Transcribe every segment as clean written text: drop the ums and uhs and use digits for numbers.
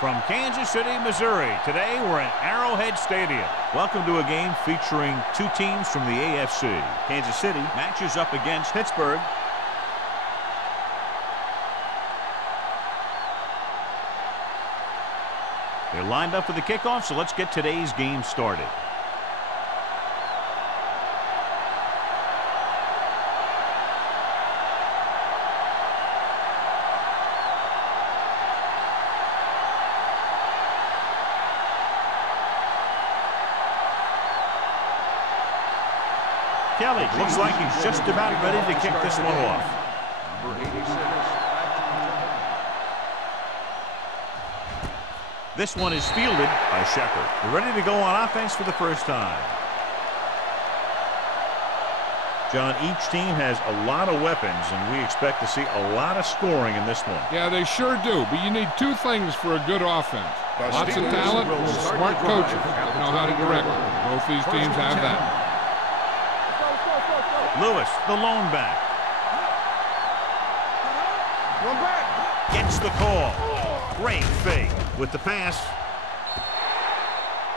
From Kansas City, Missouri, today we're at Arrowhead Stadium. Welcome to a game featuring two teams from the AFC. Kansas City matches up against Pittsburgh. They're lined up for the kickoff, so let's get today's game started. Kelly looks like he's just about ready to kick this one off. Number 86. This one is fielded by Shepard. They're ready to go on offense for the first time. John, each team has a lot of weapons, and we expect to see a lot of scoring in this one. Yeah, they sure do, but you need two things for a good offense. Lots of talent and smart coaching. You know how to direct them. Both these teams have that. Lewis, the lone back. Gets the call. Great fake with the pass.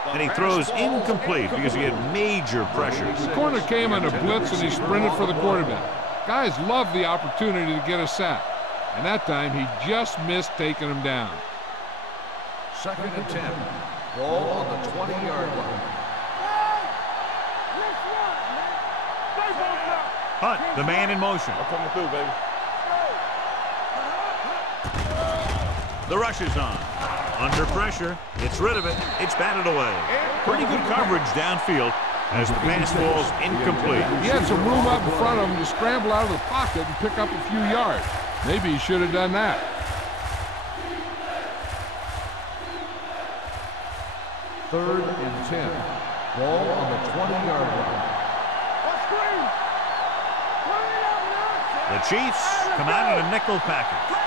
And he throws incomplete because he had major pressure. The corner came on a blitz and he sprinted for the quarterback. Guys love the opportunity to get a sack. And that time he just missed taking him down. 2nd and 10. Ball on the 20-yard line. Hunt, the man in motion. I'm coming through, baby. The rush is on. Under pressure. Gets rid of it. It's batted away. Pretty good coverage downfield as the pass falls incomplete. He had some room up in front of him to scramble out of the pocket and pick up a few yards. Maybe he should have done that. Third and 10. Ball on the 20-yard line. The Chiefs come out in a nickel package.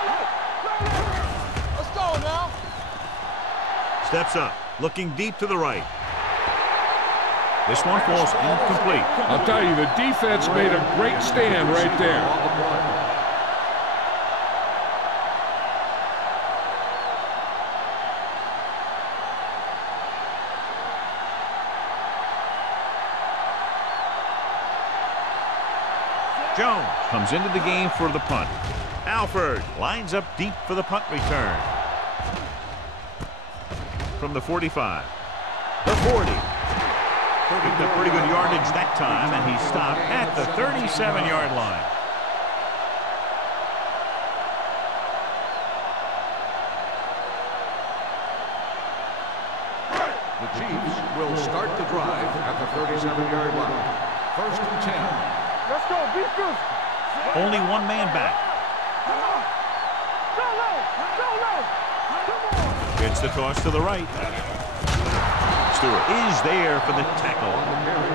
Let's go now. Steps up, looking deep to the right. This one falls incomplete. I'll tell you, the defense made a great stand right there. Jones comes into the game for the punt. Alford lines up deep for the punt return. From the 45. The 40. Picked up pretty good yardage that time, and he stopped at the 37-yard line. The Chiefs will start the drive at the 37-yard line. 1st and 10. Let's go, beat this. Only one man back. Gets the toss to the right. Stewart is there for the tackle.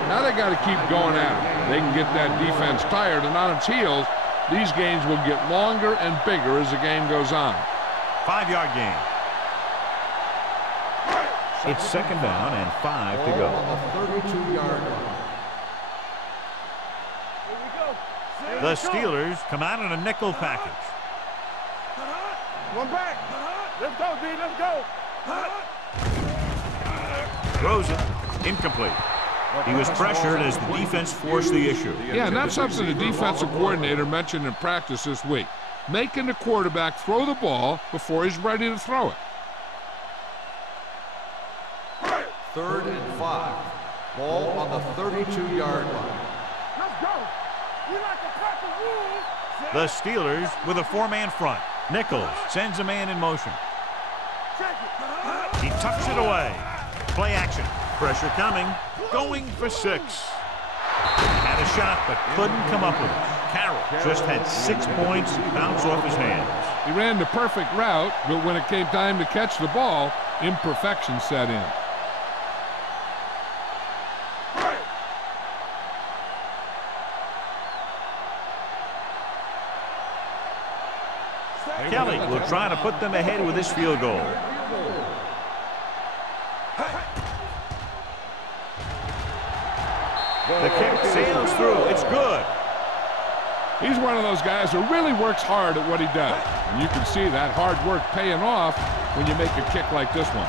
Now they got to keep going at it. They can get that defense tired and on its heels. These games will get longer and bigger as the game goes on. 5-yard gain. It's 2nd down and 5 to go. On the 32-yard line. The Steelers come out in a nickel package. One back. Let's go, D. Let's go. Throws it. Incomplete. He was pressured as the defense forced the issue. Yeah, and that's something the defensive coordinator mentioned in practice this week. Making the quarterback throw the ball before he's ready to throw it. 3rd and 5. Ball on the 32-yard line. Let's go. We like to practice rules. The Steelers with a 4-man front. Nichols sends a man in motion. He tucks it away. Play action. Pressure coming. Going for 6. Had a shot but couldn't come up with it. Carroll just had 6 points bounce off his hands. He ran the perfect route, but when it came time to catch the ball, imperfection set in. Kelly will try to put them ahead with this field goal. The kick sails through. It's good. He's one of those guys who really works hard at what he does. And you can see that hard work paying off when you make a kick like this one.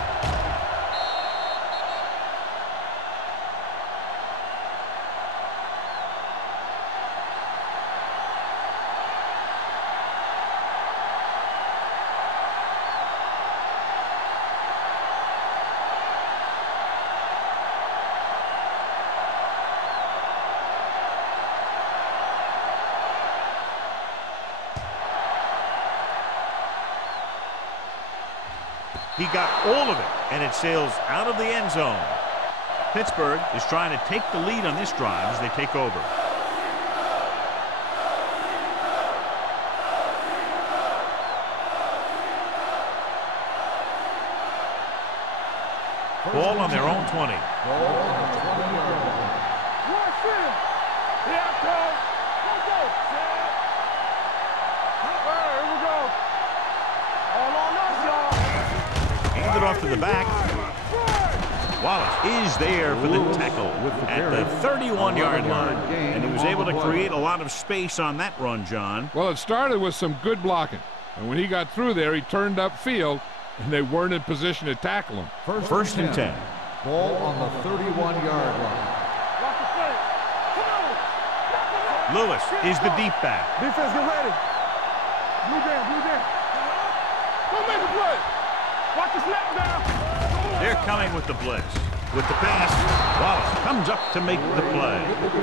He got all of it, and it sails out of the end zone. Pittsburgh is trying to take the lead on this drive as they take over. Ball on their own 20. Off to the back. Wallace is there for the tackle at the 31-yard line. And he was able to create a lot of space on that run, John. Well, it started with some good blocking. And when he got through there, he turned upfield, and they weren't in position to tackle him. First and 10. Ball on the 31-yard line. Lewis is the deep back. Defense, get ready. Blue down, blue down. Don't make a play. Watch the snap down. They're coming with the blitz. With the pass, Wallace comes up to make the play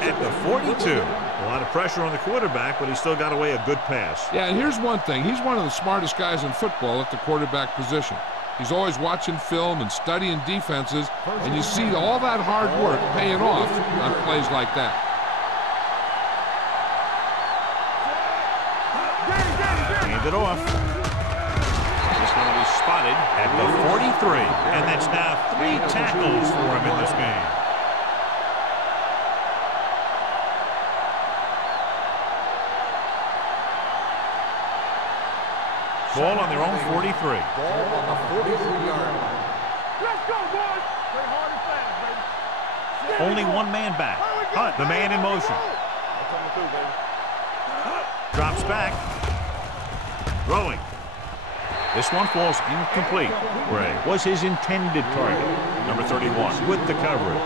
at the 42. A lot of pressure on the quarterback, but he still got away a good pass. Yeah, and here's one thing. He's one of the smartest guys in football at the quarterback position. He's always watching film and studying defenses, and you see all that hard work paying off on plays like that. Hand it off. Spotted at the 43, and that's now 3 tackles for him in this game. Ball on their own 43. Ball on the 43-yard line. Let's go, boys. Play hard and fast, baby. Only one man back. Hunt, the man in motion. Drops back. Throwing. This one falls incomplete. Gray was his intended target. Number 31 with the coverage.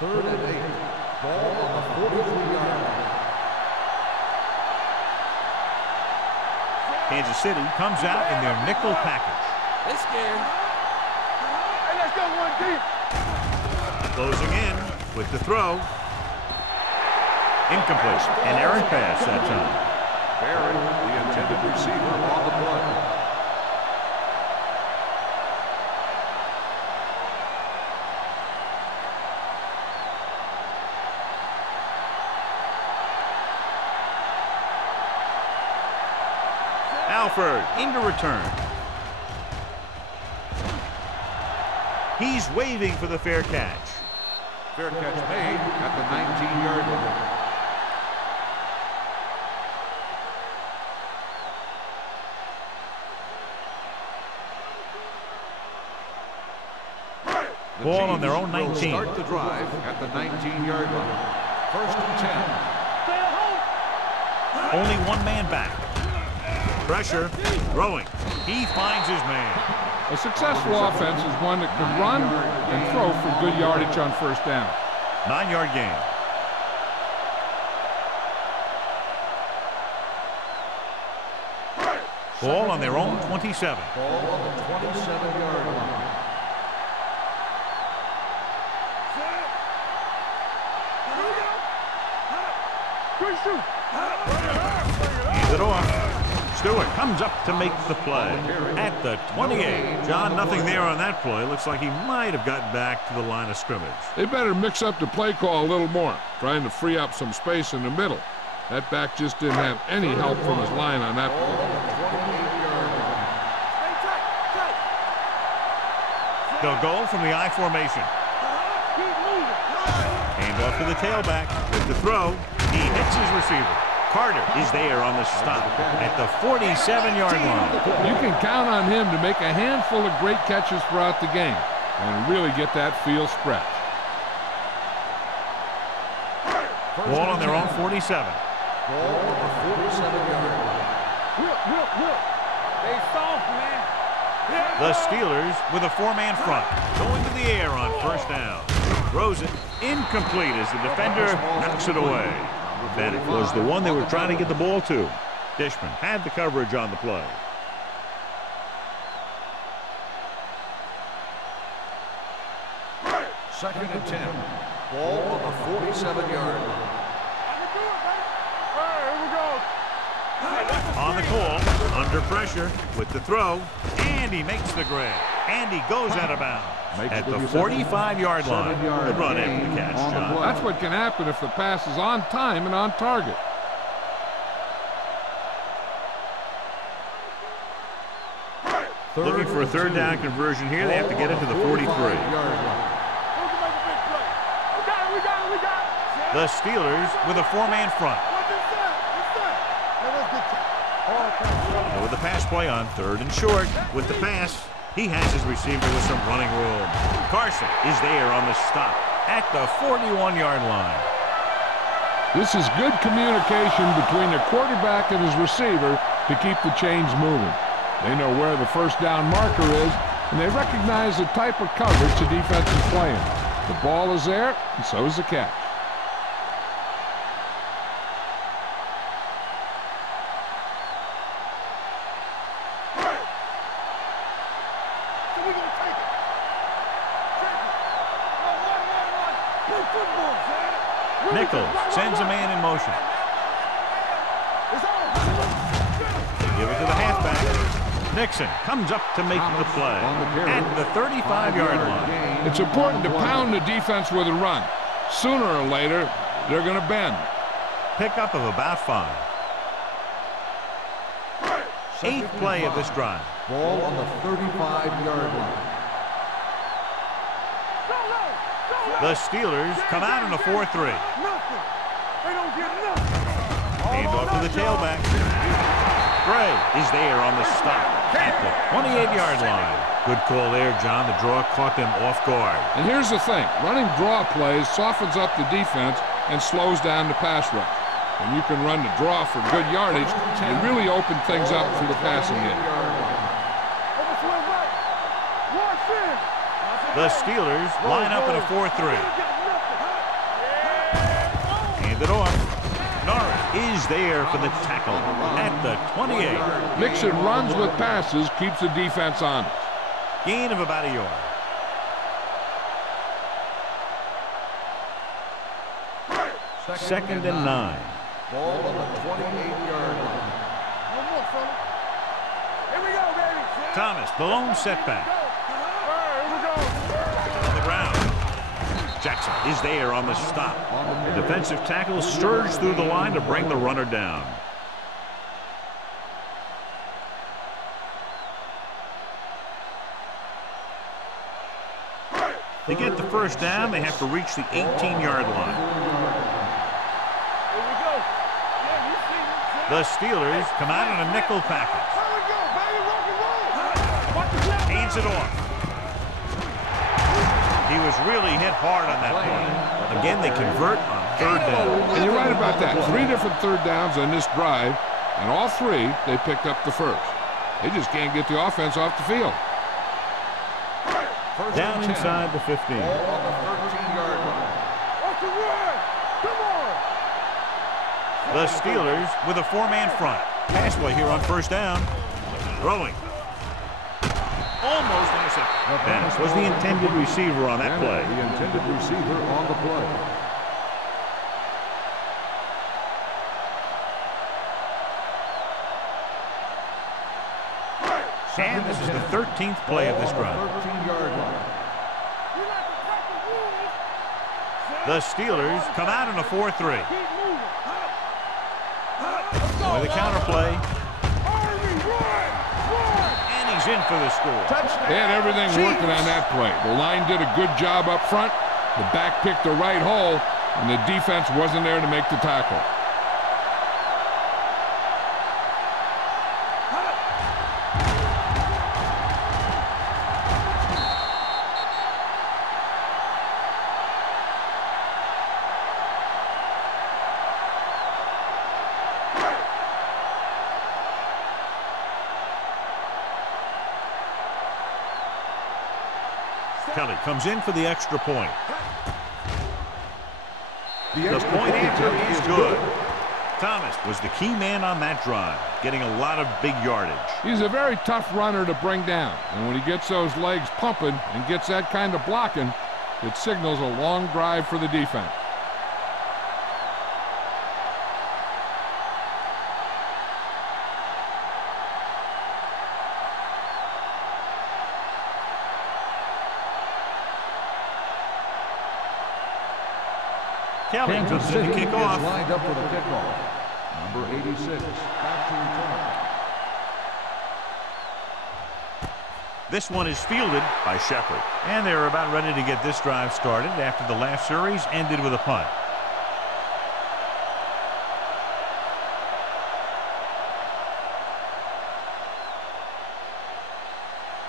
Third and 8. Ball on the 43-yard line. Kansas City comes out in their nickel package. They scared. Hey, let's go one deep. Closing in with the throw. Incomplete. An errant pass that time. Barry, the intended receiver, on the play. Alford into return. He's waving for the fair catch. Fair catch made at the 19-yard line. Ball on their own 19. Start the drive at the 19-yard line. First and 10. Only one man back. Pressure. Throwing. He finds his man. A successful offense is one that can run and throw for good yardage on first down. 9-yard gain. Ball on their own 27. Ball on the 27-yard line. Hands it off. Stewart comes up to make the play at the 28. John, nothing there on that play. Looks like he might have gotten back to the line of scrimmage. They better mix up the play call a little more, trying to free up some space in the middle. That back just didn't have any help from his line on that play. They'll go from the I formation. Hand off to the tailback with the throw. He hits his receiver. Carter is there on the stop at the 47-yard line. You can count on him to make a handful of great catches throughout the game. and really get that field stretch. Ball on their own 47. Ball on the 47-yard line. Will. They soft, man. The Steelers with a four-man front. Going to the air on first down. Throws it incomplete as the defender knocks it away. That was the one they were trying to get the ball to. Dishman had the coverage on the play. Second and 10. Ball on the 47-yard line. On the call, under pressure with the throw, and he makes the grab. And he goes out of bounds at the 45-yard line. Good run after the catch, John. That's what can happen if the pass is on time and on target. Looking for a third down conversion here. They have to get it to the 43. The Steelers with a four-man front. With the pass play on third and short. With the pass, he has his receiver with some running room. Carson is there on the stop at the 41-yard line. This is good communication between the quarterback and his receiver to keep the chains moving. They know where the first down marker is, and they recognize the type of coverage the defense is playing. The ball is there, and so is the catch. Nichols sends a man in motion. Give it to the halfback. Nixon comes up to make the play at the 35-yard line. It's important to pound the defense with a run. Sooner or later, they're going to bend. Pickup of about 5. Eighth play of this drive. Ball on the 35-yard line. The Steelers come out in a 4-3. Hand off to the tailback. Gray is there on the stop at the 28-yard line. Good call there, John. The draw caught them off guard. And here's the thing. Running draw plays softens up the defense and slows down the pass rush. When you can run the draw for good yardage, you really open things up for the passing game. The Steelers line up in a 4-3. Hand it off. Norris is there for the tackle at the 28. Mixing runs with passes keeps the defense honest. Gain of about a yard. Second and 9. Ball on the 28-yard line. Thomas, the lone setback. On the ground. Jackson is there on the stop. The defensive tackle surged through the line to bring the runner down. To get the first down, they have to reach the 18-yard line. The Steelers come out in a nickel package. Hands it off. He was really hit hard on that play. Again, they convert on third down. And you're right about that. 3 different third downs on this drive, and all 3, they picked up the first. They just can't get the offense off the field. Down inside the 15. Ball on the 13-yard line. The Steelers with a 4-man front. Pass play here on first down. Throwing. Almost intercepted. That was the intended receiver on that play. The intended receiver on the play. And this is the 13th play of this drive. 13-yard line. The Steelers come out in a 4-3. With a counter play. And he's in for the score. They had everything working on that play. The line did a good job up front. The back picked the right hole, and the defense wasn't there to make the tackle. Kelly comes in for the extra point. The point answer is good. Thomas was the key man on that drive, getting a lot of big yardage. He's a very tough runner to bring down, and when he gets those legs pumping and gets that kind of blocking, it signals a long drive for the defense. Kelly comes in to kick off. Lined up for the kickoff. Number 86, back to return. This one is fielded by Shepard. And they're about ready to get this drive started after the last series ended with a punt.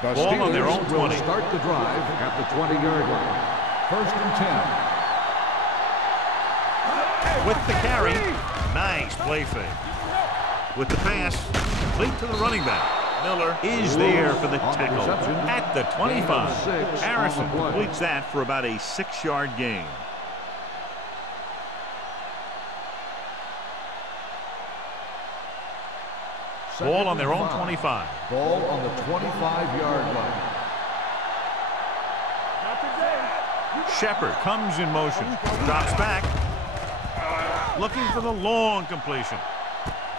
The Ball on their own 20. Will start the drive at the 20-yard line. First and 10. With the carry, nice play fake. With the pass, complete to the running back. Miller is there for the tackle at the 25. Harrison completes that for about a 6-yard gain. Ball on their own 25. Ball on the 25-yard line. Shepard comes in motion, drops back, looking for the long completion.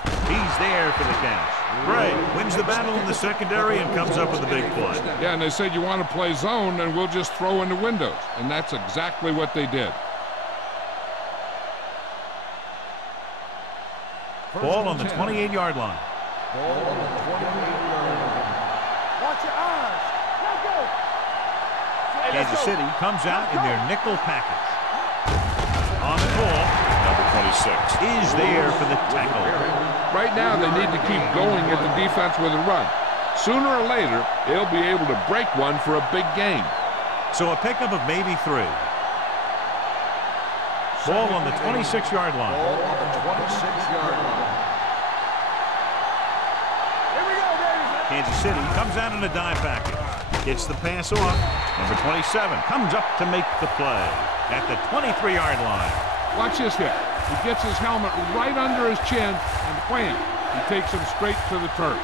He's there for the catch. Bray wins the battle in the secondary and comes up with a big play. Yeah, and they said you want to play zone, and we'll just throw in the windows. And that's exactly what they did. Ball on the 28-yard line. Ball on the 28-yard line. Watch your eyes. Let's go. Kansas City comes out in their nickel package. On the ball, number 26 is there for the tackle. Right now, they need to keep going at the defense with a run. Sooner or later, they'll be able to break one for a big gain. So a pickup of maybe 3. Ball on the 26-yard line. Ball on the 26-yard line. Here we go, baby. Kansas City comes out in a dime package. Gets the pass off. Number 27 comes up to make the play at the 23-yard line. Watch this here. He gets his helmet right under his chin, and wham, he takes him straight to the turf.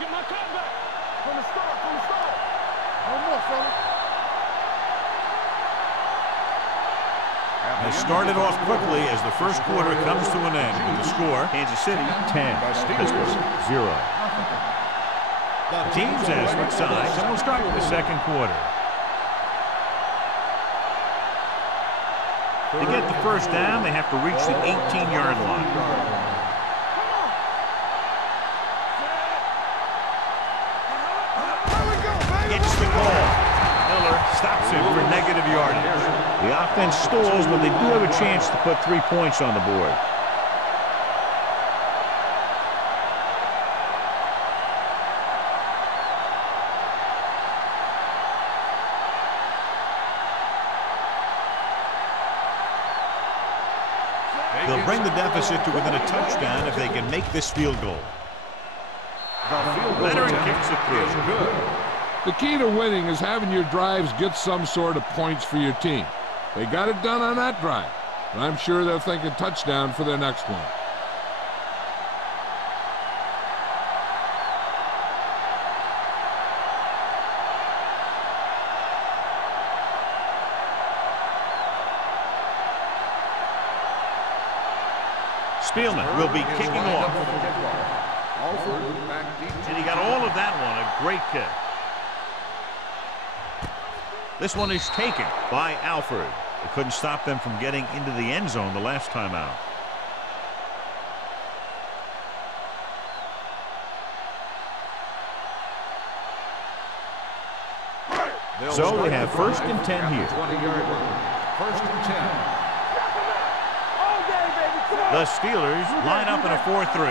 Get my cut back. From the start, from the start. No more, fella. Has started off quickly as the first quarter comes to an end with the score Kansas City 10, Pittsburgh 0. The teams have switched sides and will start the second quarter. To get the first down, they have to reach the 18-yard line. Gets the call. Miller stops him for negative yardage. The offense stalls, but they do have a chance to put 3 points on the board. They'll bring the deficit to within a touchdown if they can make this field goal. Leonard kicks it through. The key to winning is having your drives get some sort of points for your team. They got it done on that drive, and I'm sure they're thinking touchdown for their next one. Spielman will be kicking off. And he got all of that one, a great kick. This one is taken by Alford. It couldn't stop them from getting into the end zone the last time out. So they have first and 10 here. 20-yard line. First and 10. All day, baby. Come on. The Steelers line up in a 4-3.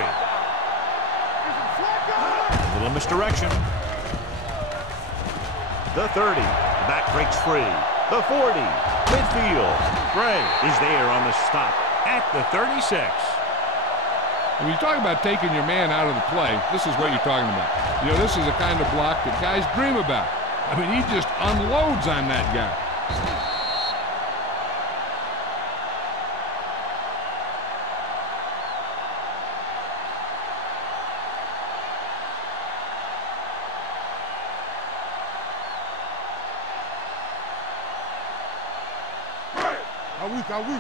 A little misdirection. The 30. The back breaks free. The 40. midfield. Gray is there on the stop at the 36. When you talk about taking your man out of the play, this is what you're talking about. You know, this is the kind of block that guys dream about. I mean, he just unloads on that guy. Are we?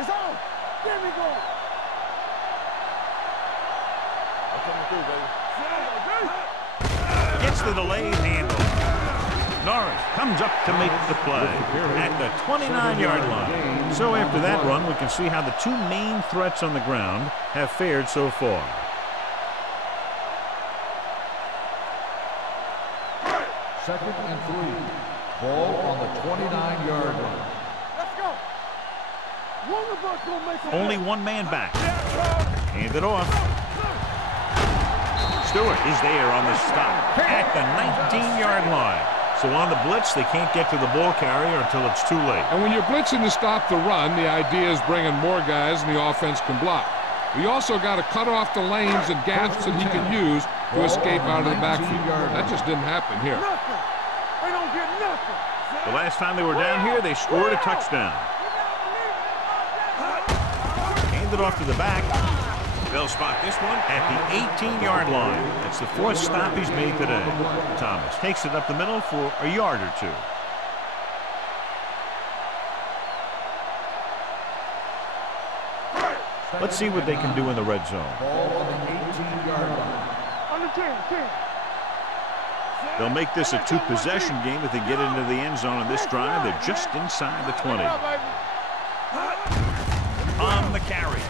It's on. There we go. I'm coming through, baby. Gets the delayed handle. Norris comes up to make the play at the 29-yard line. So after that run, we can see how the two main threats on the ground have fared so far. Second and 3. Ball on the 29-yard line. Only one man back. Hand it off. Stewart is there on the stop at the 19-yard line. So on the blitz, they can't get to the ball carrier until it's too late. And when you're blitzing to stop the run, the idea is bringing more guys and the offense can block. We also got to cut off the lanes and gaps that he can use to escape out of the backfield. That just didn't happen here. They don't get nothing. The last time they were down here, they scored a touchdown. It off to the back. They'll spot this one at the 18-yard line. That's the fourth stop he's made today. Thomas takes it up the middle for a yard or two. Let's see what they can do in the red zone. Ball on the 18-yard line. On the 10. They'll make this a two-possession game if they get into the end zone on this drive. They're just inside the 20. On the carry.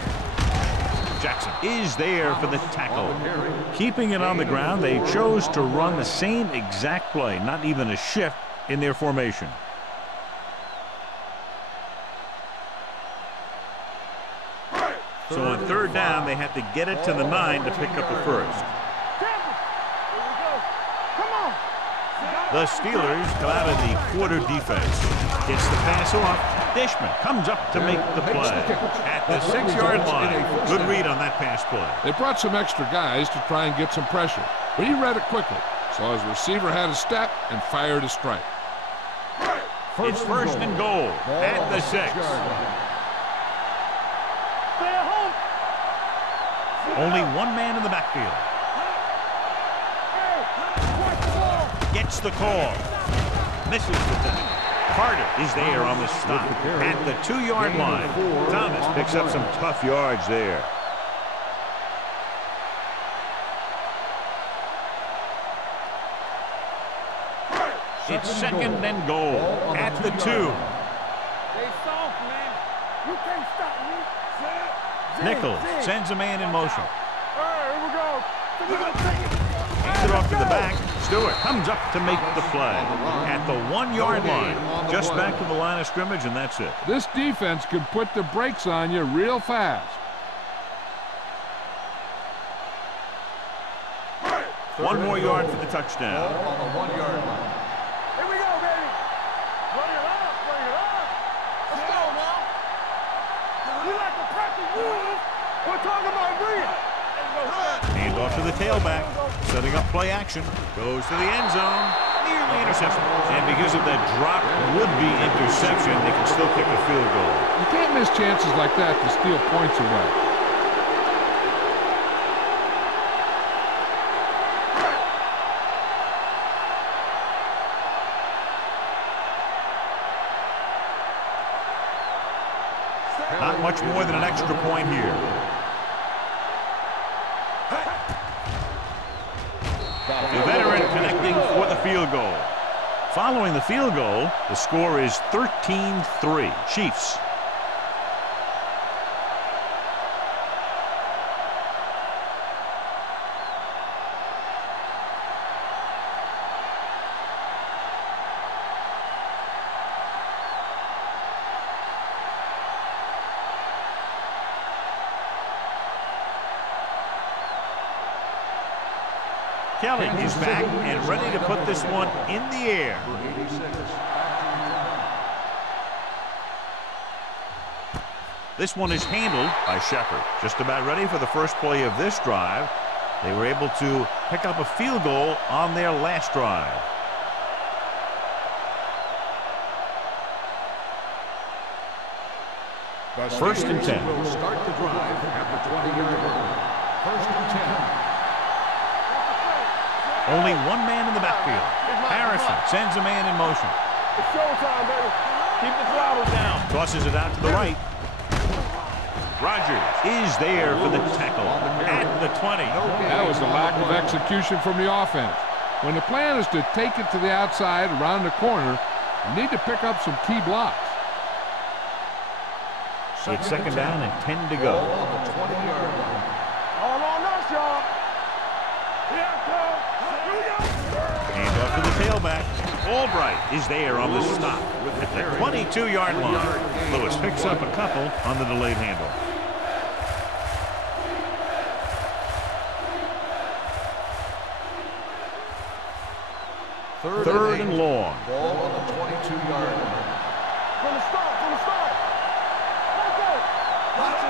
Jackson is there for the tackle. Keeping it on the ground, they chose to run the same exact play, not even a shift in their formation. So on third down, they have to get it to the 9 to pick up the first. The Steelers come out of the quarter defense. Gets the pass off. Dishman comes up to make the play at the 6-yard line. Good read on that pass play. They brought some extra guys to try and get some pressure, but he read it quickly. So his receiver had a step and fired a strike. It's first and goal at the 6. Only one man in the backfield. Gets the call. Misses the tackle. Carter is there on the stop at the 2-yard line. Thomas picks up some tough yards there. It's second and goal at the 2. They soft, man. You can't stop me. Nichols sends a man in motion. All right, here we go. Hands it off to the back. Stewart comes up to make the play at the 1-yard line. Just back to the line of scrimmage, and that's it. This defense could put the brakes on you real fast. 1 more yard for the touchdown. On the 1-yard line. Here we go, baby. Bring it up. Let's go now. We like to practice rules. We're talking about real. Hand off to the tailback. Setting up play action. Goes to the end zone. Nearly interception. And because of that drop would-be interception, they can still kick a field goal. You can't miss chances like that to steal points away. Not much more than an extra point here. The veteran connecting for the field goal. Following the field goal, the score is 13-3. Chiefs. Kelly is back and ready to put this one in the air. This one is handled by Shepard. Just about ready for the first play of this drive. They were able to pick up a field goal on their last drive. First and 10. Will start the drive at the 20-yard line. First and 10. Only one man in the backfield. Harrison sends a man in motion. It's showtime, baby. Keep the throttle down. Tosses it out to the right. Rogers is there for the tackle at the 20. That was a lack of execution from the offense. When the plan is to take it to the outside around the corner, you need to pick up some key blocks. It's second down and 10 to go. On the 20-yard line. All on us, y'all. Here I come. Here we go. Hand off to the tailback. Albright is there on the stop at the 22-yard line. Lewis picks up a couple on the delayed handle. Third and long. Ball on the 22-yard line. From the start.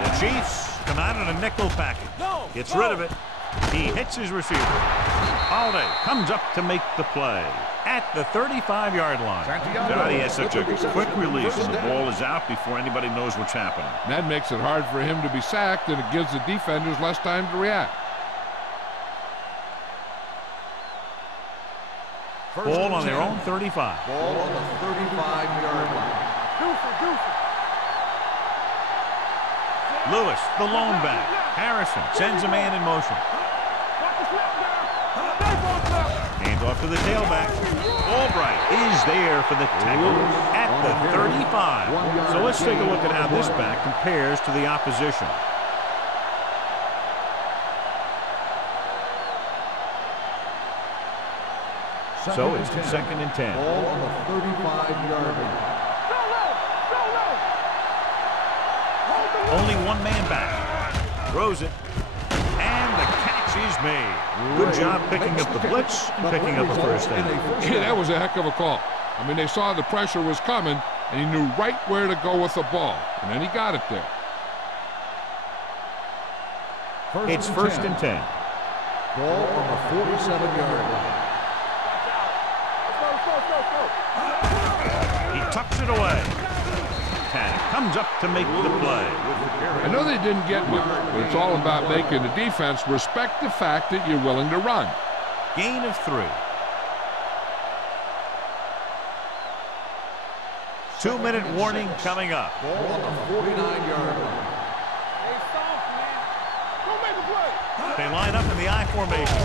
The Chiefs come out in a nickel package. Gets rid of it. He hits his receiver. Holiday comes up to make the play at the 35-yard line. God, he has such a quick release, and the ball is out before anybody knows what's happening. That makes it hard for him to be sacked, and it gives the defenders less time to react. Ball on their own 35. Ball on the 35-yard line. Deuce. Lewis, the lone back. Harrison sends a man in motion. Hand off to the tailback. Albright is there for the tackle at the 35. So let's take a look at how this back compares to the opposition. So it's second and 10. Ball on the 35-yard line. Only one man back. Throws it. And the catch is made. Good job picking up the blitz and picking up a first down. Yeah, that was a heck of a call. I mean, they saw the pressure was coming, and he knew right where to go with the ball. And then he got it there. It's first and 10. Ball on the 47-yard line. He tucks it away. Comes up to make the play. I know they didn't get much, but it's all about making the defense respect the fact that you're willing to run. Gain of 3. 2-minute warning coming up. Ball on the 49-yard line. They line up in the I formation,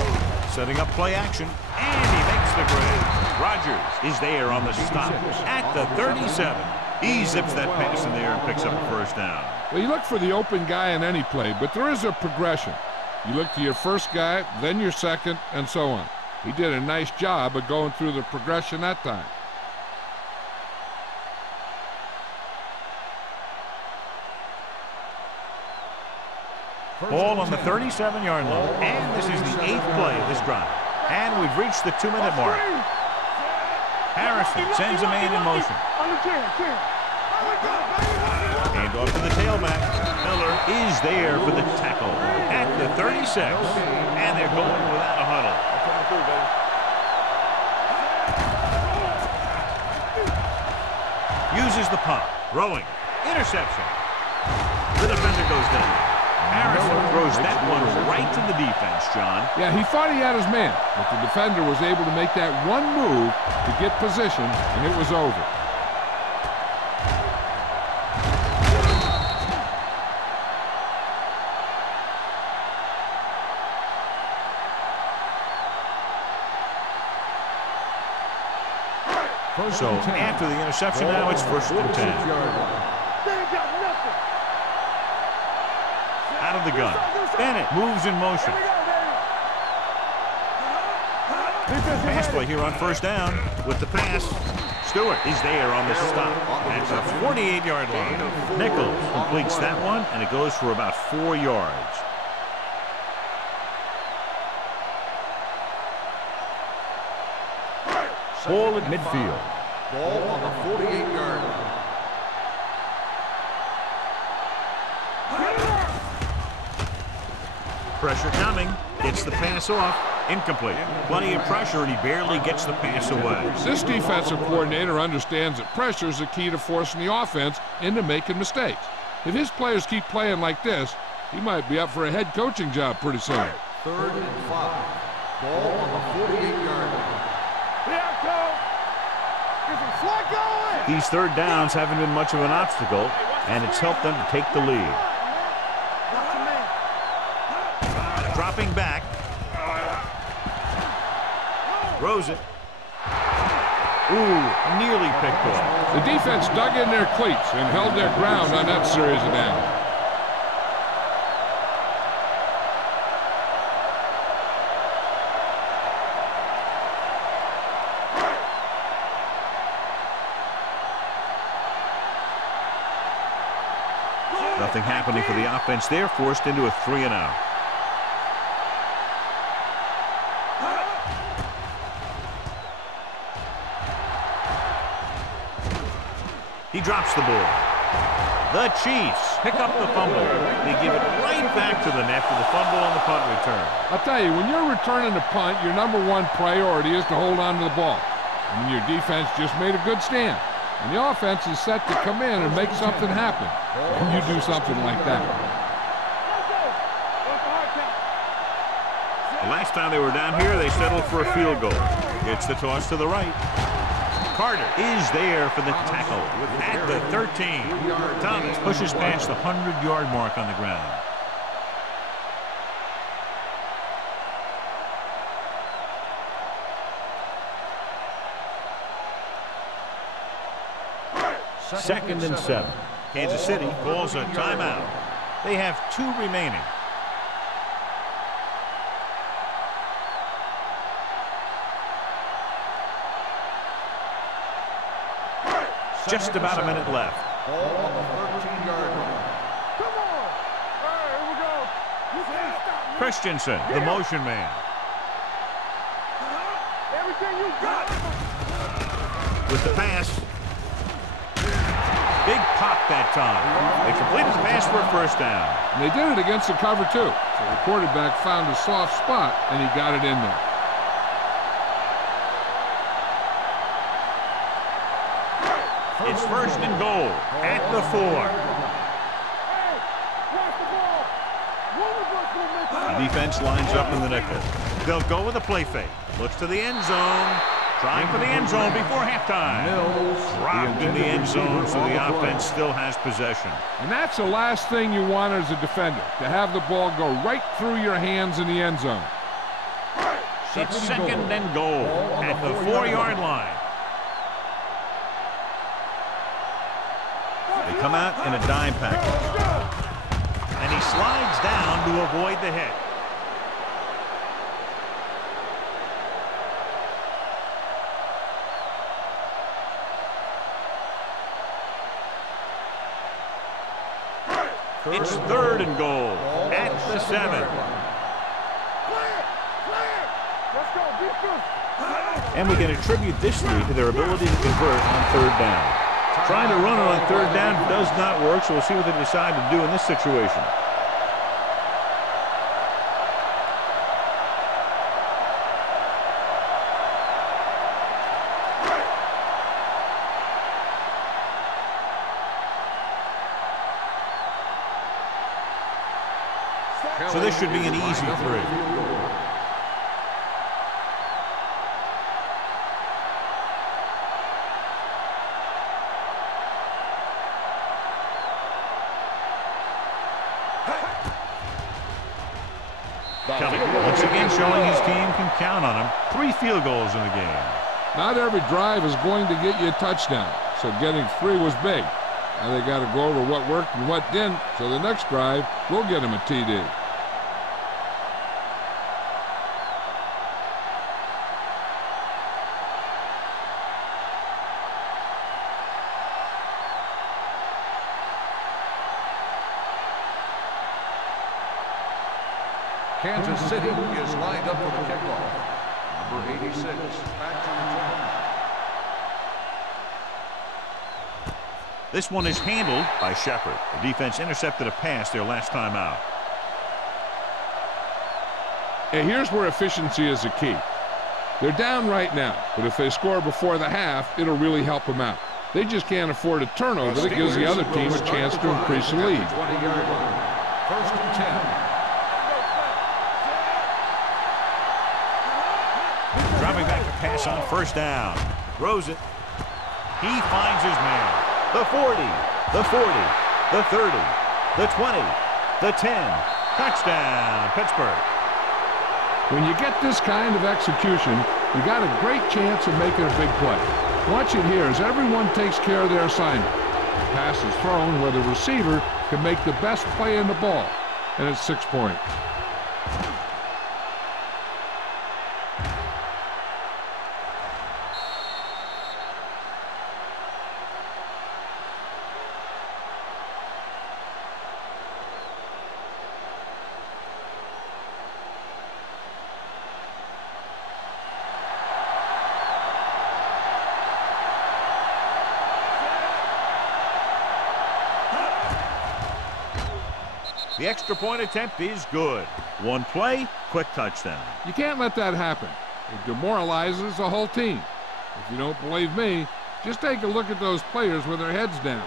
setting up play action, and he makes the grab. Rogers is there on the stop at the 37. He zips that pass in there and picks up a first down. Well, you look for the open guy in any play, but there is a progression. You look to your first guy, then your second, and so on. He did a nice job of going through the progression that time. Ball on the 37-yard line. And this is the 8th play of this drive. And we've reached the 2-minute mark. Harrison sends a man in motion. Hand off to the tailback. Miller is there for the tackle at the 36. And they're going without a huddle. Uses the pump. Throwing. Interception. The defender goes down. Harrison throws that one right to the defense, John. Yeah, he thought he had his man, but the defender was able to make that one move to get position, and it was over. So after the interception, now it's first and 10. Out of the gun. Bennett moves in motion. Pass play here on first down with the pass. Stewart is there on the stop at the 48-yard line. Nichols completes that one, and it goes for about 4 yards. Ball at midfield. Ball on the 48-yard line. Pressure coming. Gets the pass off. Incomplete. Plenty of pressure, and he barely gets the pass away. This defensive coordinator understands that pressure is the key to forcing the offense into making mistakes. If his players keep playing like this, he might be up for a head coaching job pretty soon. 3rd and 5. Ball on the 48-yard line. These third downs haven't been much of an obstacle, and it's helped them to take the lead. Dropping back. Throws it. Ooh, nearly picked off. The defense dug in their cleats and held their ground on that series of downs. Nothing happening for the offense there, forced into a 3-and-out. He drops the ball. The Chiefs pick up the fumble. They give it right back to them after the fumble on the punt return. I'll tell you, when you're returning a punt, your #1 priority is to hold on to the ball. And your defense just made a good stand. And the offense is set to come in and make something happen. And you do something like that. The last time they were down here, they settled for a field goal. Gets the toss to the right. Carter is there for the tackle at the 13. Thomas pushes past the 100-yard mark on the ground. Second and 7. Kansas City calls a timeout. They have 2 remaining. Just about a minute left. Ball on the 13-yard line. Come on! All right, here we go. You can't stop me. Christensen, the motion man. Everything you got. With the pass. Big pop that time. They completed the pass for a first down. And they did it against the cover, too. So the quarterback found a soft spot, and he got it in there. It's 1st and goal at the 4. The defense lines up in the nickel. They'll go with a play fake. Looks to the end zone. Trying for the end zone before halftime. Dropped in the end zone, so the offense still has possession. And that's the last thing you want as a defender, to have the ball go right through your hands in the end zone. It's 2nd and goal at the 4-yard line. They come out in a dime package. And he slides down to avoid the hit. It's 3rd and goal at the 7. And we can attribute this lead to their ability to convert on 3rd down. Trying to run it on 3rd down does not work, so we'll see what they decide to do in this situation. So this should be an easy 3. Kelly once again showing his team can count on him. 3 field goals in the game. Not every drive is going to get you a touchdown, so getting 3 was big. Now they got to go over what worked and what didn't, so the next drive will get him a TD. Kansas City is lined up for the kickoff. Number 86, back to return. This one is handled by Shepard. The defense intercepted a pass their last time out. And here's where efficiency is the key. They're down right now, but if they score before the half, it'll really help them out. They just can't afford a turnover that gives the other team a chance to increase the lead. 20-yard line. First and 10. Dropping back to pass on first down. Throws it. He finds his man. The 40, the 40, the 30, the 20, the 10. Touchdown, Pittsburgh. When you get this kind of execution, you got a great chance of making a big play. Watch it here as everyone takes care of their assignment. The pass is thrown where the receiver can make the best play in the ball, and it's 6 points. The extra point attempt is good. One play, quick touchdown. You can't let that happen. It demoralizes the whole team. If you don't believe me, just take a look at those players with their heads down.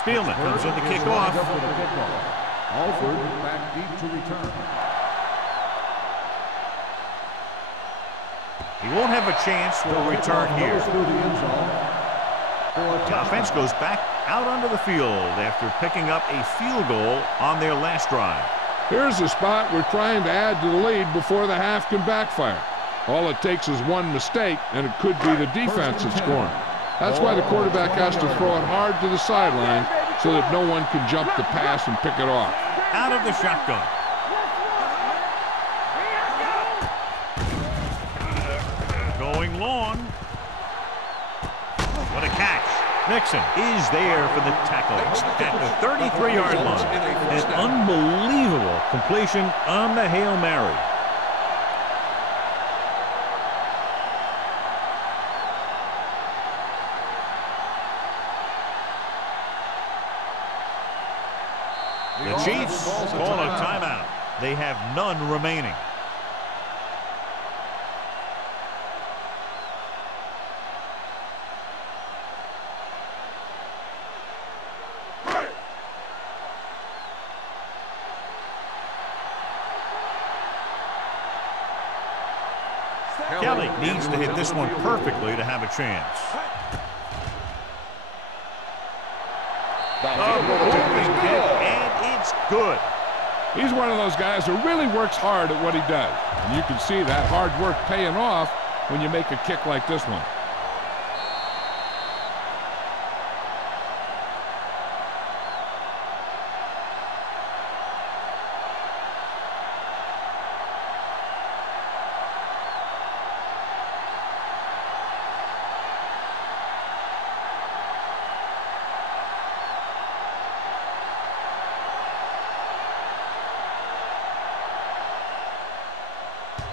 Spielman comes in to kick off. Alford back deep to return. He won't have a chance for a return here. The offense goes back out onto the field after picking up a field goal on their last drive. Here's the spot we're trying to add to the lead before the half can backfire. All it takes is one mistake, and it could be the defense that's scoring. That's why the quarterback has to throw it hard to the sideline so that no one can jump the pass and pick it off. Out of the shotgun. Going long. What a catch. Nixon is there for the tackle at the 33-yard line. An unbelievable completion on the Hail Mary. The Chiefs call a timeout. They have none remaining. Kelly needs to hit this one perfectly to have a chance. And it's good. He's one of those guys who really works hard at what he does. And you can see that hard work paying off when you make a kick like this one.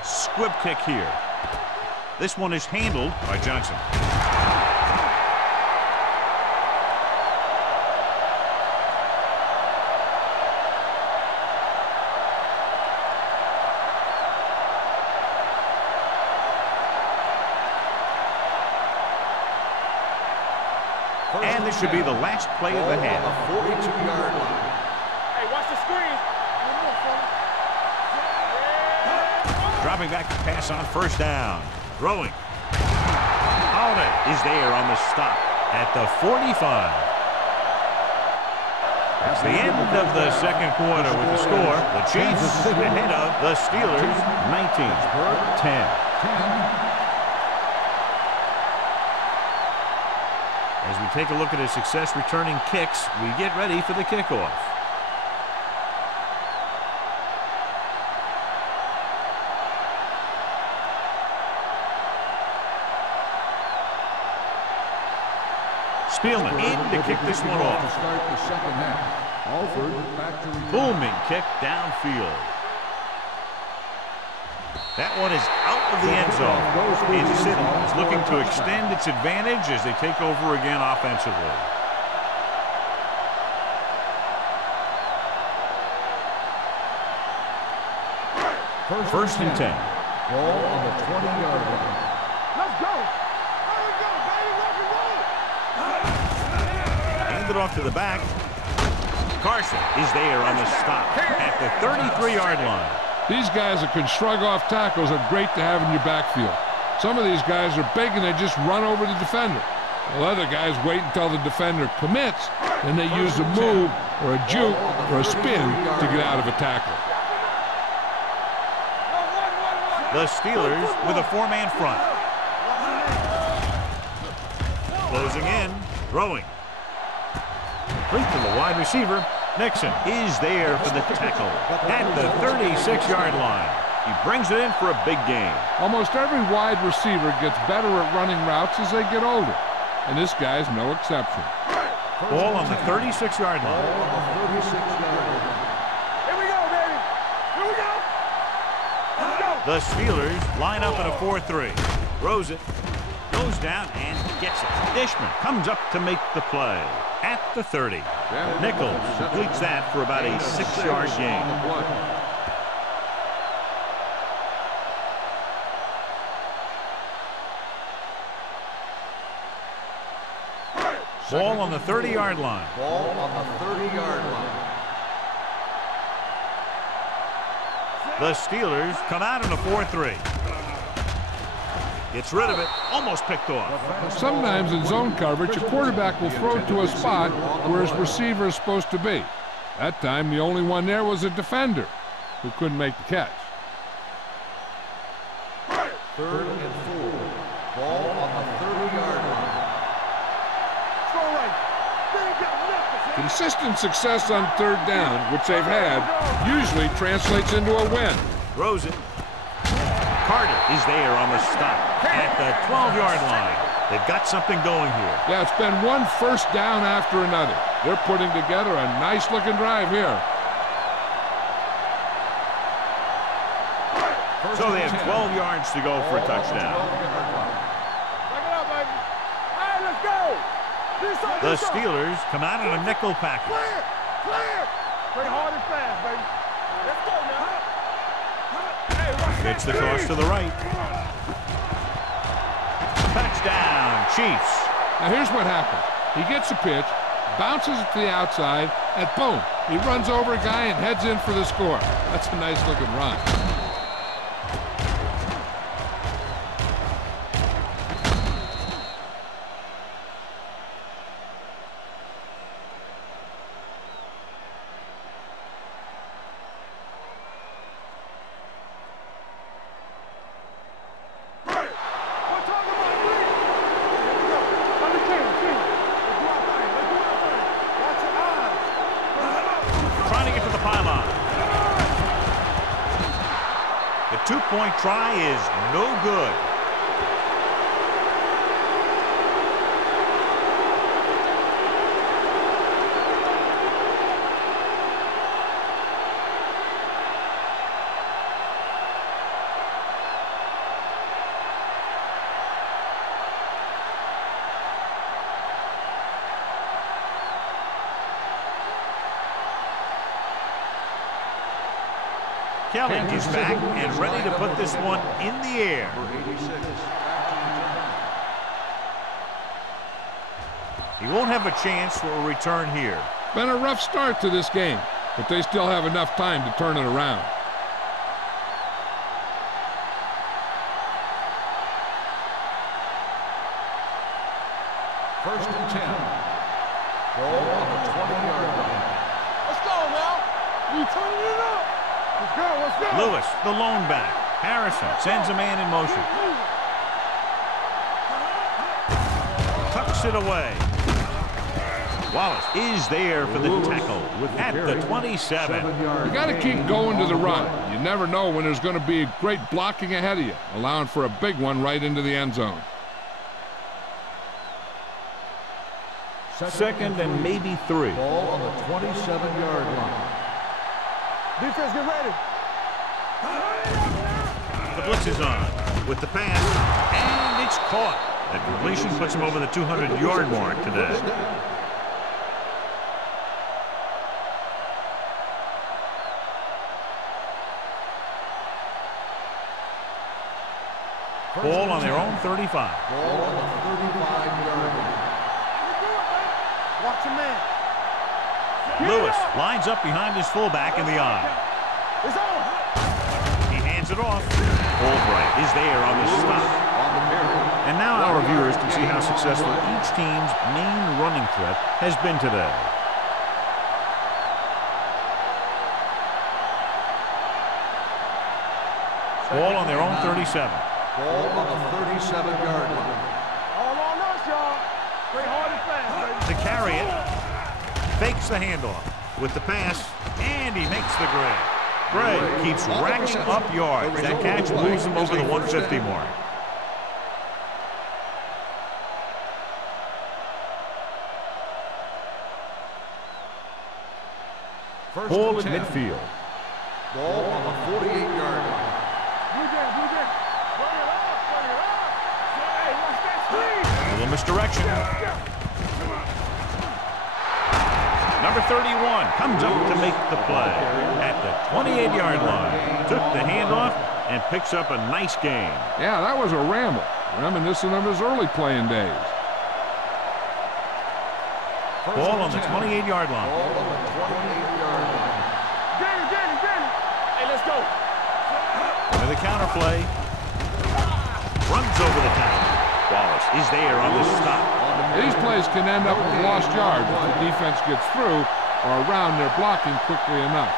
Squib kick here. This one is handled by Johnson. And this should be the last play of the half. The 42-yard line. Hey, watch the screen. Dropping back to pass on first down. Throwing. Holiday is there on the stop at the 45. That's the end of the second quarter with the score. The Chiefs ahead of the Steelers 19-10. As we take a look at his success returning kicks, we get ready for the kickoff. Spielman in to kick this one off. To start the second half. Alford back to return. Booming kick downfield. That one is out of the end zone. Kansas City is looking to extend its advantage as they take over again offensively. First and 10. Ball on the 20-yard line. Let's go. There we go, baby. Rock and roll. Handed off to the back. Carson is there on the stop at the 33-yard line. These guys that can shrug off tackles are great to have in your backfield. Some of these guys are big and they just run over the defender. While other guys wait until the defender commits, and they use a move or a juke or a spin to get out of a tackle. The Steelers with a four-man front. Closing in, throwing. Complete to the wide receiver. Nixon is there for the tackle at the 36-yard line. He brings it in for a big gain. Almost every wide receiver gets better at running routes as they get older, and this guy's no exception. Ball on the 36-yard line. Here we go, baby. Here we go. Let's go. The Steelers line up in a 4-3. Throws it, goes down, and gets it. Dishman comes up to make the play at the 30. Nichols completes that for about a 6-yard gain. Ball on the 30-yard line. Ball on the 30-yard line. The Steelers come out in a 4-3. Gets rid of it, almost picked off. Sometimes in zone coverage, a quarterback will throw it to a spot where his receiver is supposed to be. That time, the only one there was a defender who couldn't make the catch. 3rd and 4. Ball on the 30-yard line. Throw right. They ain't got nothing. Consistent success on 3rd down, which they've had, usually translates into a win. Throws it. Carter is there on the stop at the 12-yard line. They've got something going here. Yeah, it's been one first down after another. They're putting together a nice-looking drive here. So they have 12 yards to go for a touchdown. Back it up, baby. All right, let's go. The Steelers come out in a nickel package. Clear. Clear. Play hard and fast, baby. Let's go now. Gets the cross to the right. Touchdown, Chiefs. Now here's what happens. He gets a pitch, bounces it to the outside, and boom, he runs over a guy and heads in for the score. That's a nice-looking run. Two-point try is no good. Kelly is back and ready to put this one in the air. He won't have a chance for a return here. Been a rough start to this game, but they still have enough time to turn it around. First and 10. Ball on the 20-yard line. Let's go now. You turning it up. Let's go, let's go. Lewis, the lone back. Harrison sends a man in motion. Tucks it away. Wallace is there for the tackle at the 27. You got to keep going to the run. You never know when there's going to be great blocking ahead of you, allowing for a big one right into the end zone. Second and maybe 3. Ball on the 27-yard line. Defense, get ready. The blitz is on with the pass, and it's caught. That completion puts him over the 200-yard mark today. Ball on their own 35. Ball on the 35-yard line. Watch your man. Lewis lines up behind his fullback in the eye. It's on. He hands it off. Albright is there on the stop. And now our viewers can see how successful each team's main running threat has been today. Ball on their own 37. Ball on the 37-yard line. All on us, y'all. Play hard and fast, baby. To carry it, fakes the handoff with the pass, and he makes the grab. Gray keeps racking up yards. That catch moves him over the 150 mark. Ball at midfield. Ball on the 48-yard line. Blue Jam, Blue Jam. Bring it up, bring it up. Hey, watch that screen. A little misdirection. Number 31 comes up to make the play at the 28-yard line. Took the handoff and picks up a nice gain. Yeah, that was a ramble, reminiscent of his early playing days. Ball on the 28-yard line. Ball on the 28-yard line. Danny. Hey, let's go. With a counter play. Runs over the tackle. Wallace is there on the stop. These plays can end up with lost yards if the defense gets through or around their blocking quickly enough.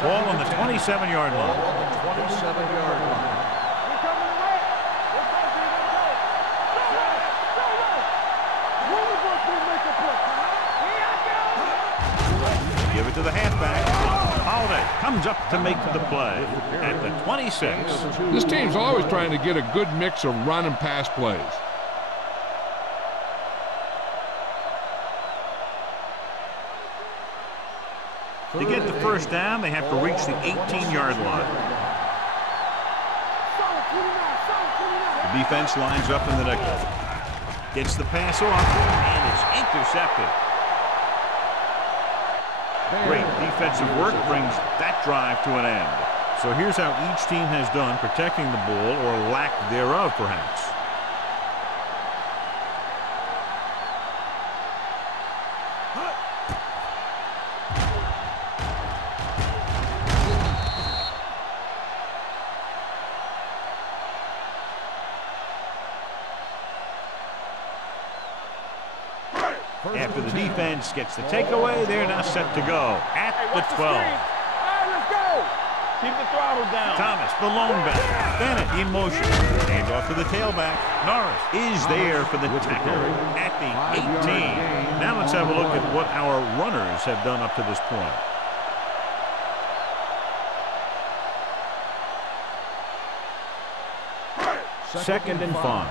Ball on the 27-yard Ball line. on the 27-yard line. We coming to right. Let's go, D. Let's go. Go. Who was going to make a play? Give it to the halfback. Holiday comes up to make the play at the 26. This team's always trying to get a good mix of run and pass plays. To get the first down, they have to reach the 18-yard line. The defense lines up in the nickel. Gets the pass off, and it's intercepted. Great defensive work brings that drive to an end. So here's how each team has done protecting the ball, or lack thereof, perhaps. After the defense gets the takeaway, they're now set to go at the 12. All right, let's go. Keep the throttle down. Thomas, the lone back. Bennett in motion. Hand off to the tailback. Norris is there for the tackle at the 18. Now let's have a look at what our runners have done up to this point. Second and 5.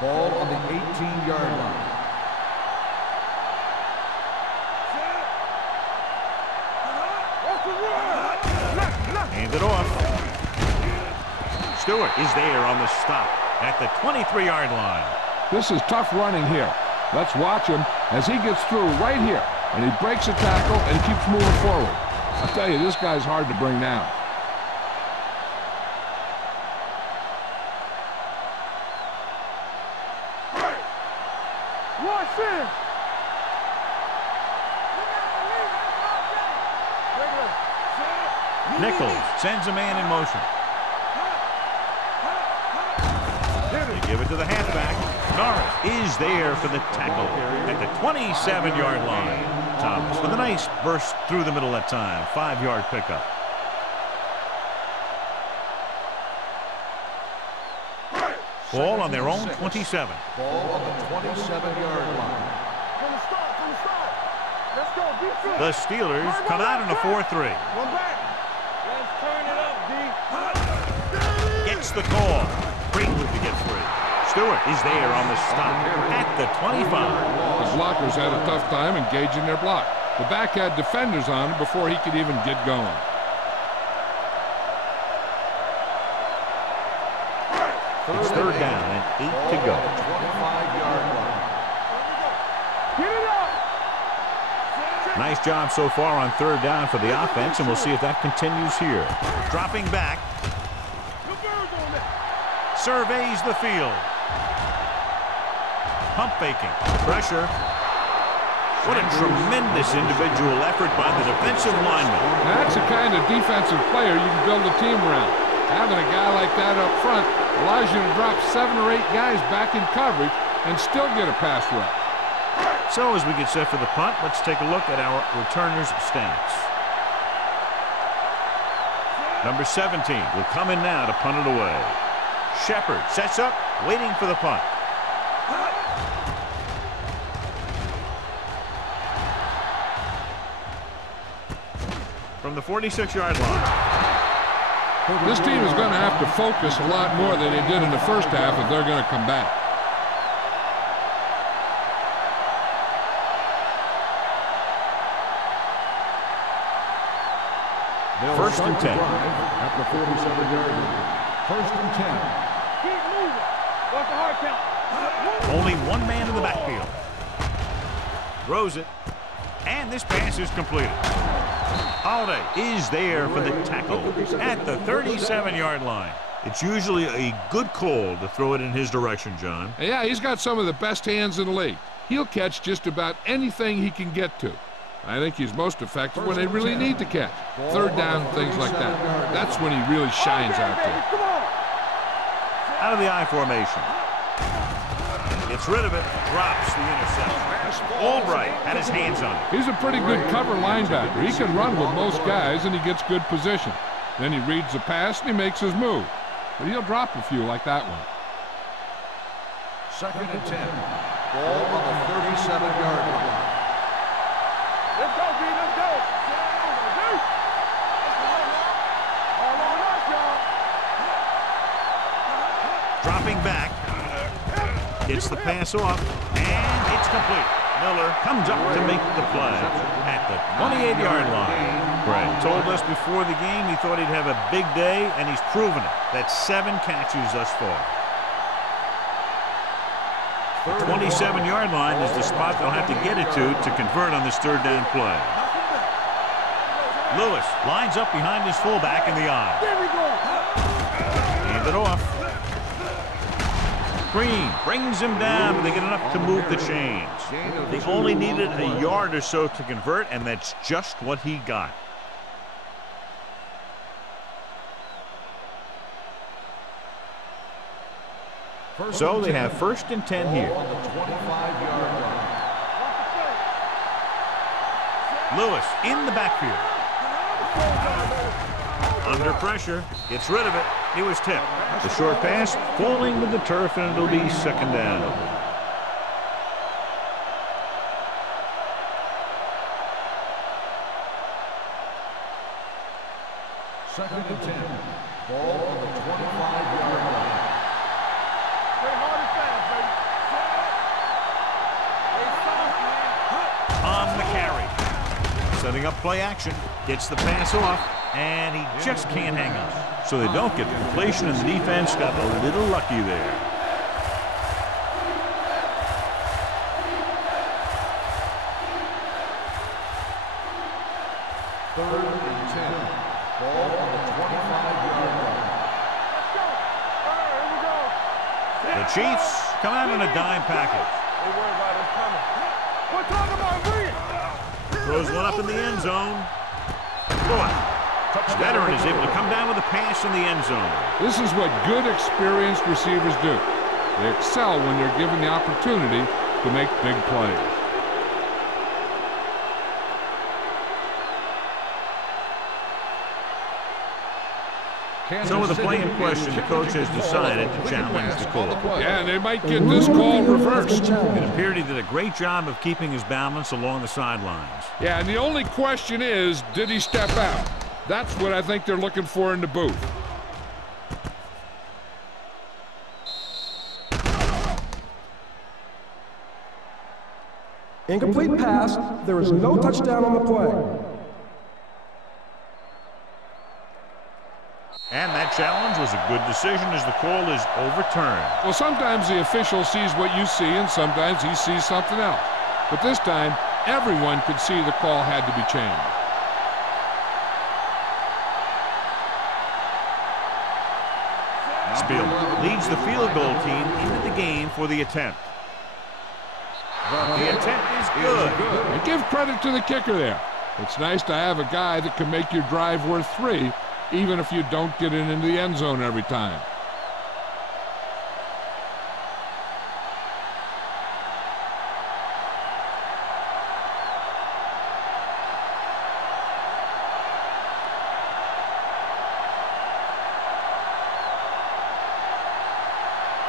Ball on the 18-yard line. Hand it off. Stewart is there on the stop at the 23-yard line. This is tough running here. Let's watch him as he gets through right here, and he breaks a tackle and keeps moving forward. I'll tell you, this guy's hard to bring down. Watch it. Nichols sends a man in motion. They give it to the halfback. Norris is there for the tackle at the 27-yard line. Thomas with a nice burst through the middle that time. 5-yard pickup. Ball on their own 27. Ball on the 27-yard line. From the start. Let's go, defense. The Steelers come out in a 4-3. One back. Let's turn it up, D. Gets the call. Creighton to get free. Stewart is there on the stop at the 25. The blockers had a tough time engaging their block. The back had defenders on him before he could even get going. It's third down and 8 to go. 25-yard line. Get it up. Nice job so far on third down for the offense, and we'll see if that continues here. Dropping back. Surveys the field. Pump faking. Pressure. What a tremendous individual effort by the defensive lineman. That's the kind of defensive player you can build a team around. Having a guy like that up front allows you to drop 7 or 8 guys back in coverage and still get a pass rush. So as we get set for the punt, let's take a look at our returners' stats. Number 17 will come in now to punt it away. Shepard sets up, waiting for the punt. From the 46-yard line. This team is going to have to focus a lot more than they did in the first half if they're going to come back. First and 10. At the 47-yard line. First and 10. Keep moving. What's the hard count? Only one man in the backfield. Throws it. And this pass is completed. Holiday is there for the tackle at the 37-yard line. It's usually a good call to throw it in his direction, John. Yeah, he's got some of the best hands in the league. He'll catch just about anything he can get to. I think he's most effective when they really need to catch. Third down, things like that. That's when he really shines out there. Out of the I formation. Gets rid of it, drops the interception. Albright had his hands on it. He's a pretty good cover linebacker. He can run with most guys, and he gets good position. Then he reads the pass, and he makes his move. But he'll drop a few like that one. Second and 10. Ball on the 37-yard line. Let's go, B. Let's go. All on us, y'all. Dropping back. Gets the pass off, and it's complete. Miller comes up to make the play at the 28-yard line. Greg told us before the game he thought he'd have a big day, and he's proven it. That's 7 catches thus far. The 27-yard line is the spot they'll have to get it to convert on this third down play. Lewis lines up behind his fullback in the eye. There we go. Hand it off. Green brings him down, but they get enough to move the chains. They only needed a yard or so to convert, and that's just what he got. So they have first and 10 here. On the 25-yard line. Lewis in the backfield. Under pressure, gets rid of it. He was tipped. The short pass falling to the turf, and it'll be second down. Second and 10. Ball on the 25-yard line. Play hard and fast, baby. On the carry. Setting up play action. Gets the pass off, and he just can't hang on. So they don't get the completion, and the defense got a little lucky there. Third and 10. Ball on the 25-yard line. Here we go. The Chiefs come out in a dime package. Don't worry about it. It's coming. We're talking about Reed. Throws one up in the end zone. Boy, veteran is able to come down with a pass in the end zone. This is what good, experienced receivers do. They excel when they're given the opportunity to make big plays. So with the play in question, the coach has decided to challenge the call. Yeah, and they might get this call reversed. It appeared he did a great job of keeping his balance along the sidelines. Yeah, and the only question is, did he step out? That's what I think they're looking for in the booth. Incomplete pass. There is no touchdown on the play. And that challenge was a good decision as the call is overturned. Well, sometimes the official sees what you see, and sometimes he sees something else. But this time, everyone could see the call had to be changed. Spiel leads the field goal team into the game for the attempt. The attempt is good. And give credit to the kicker there. It's nice to have a guy that can make your drive worth 3, even if you don't get it into the end zone every time.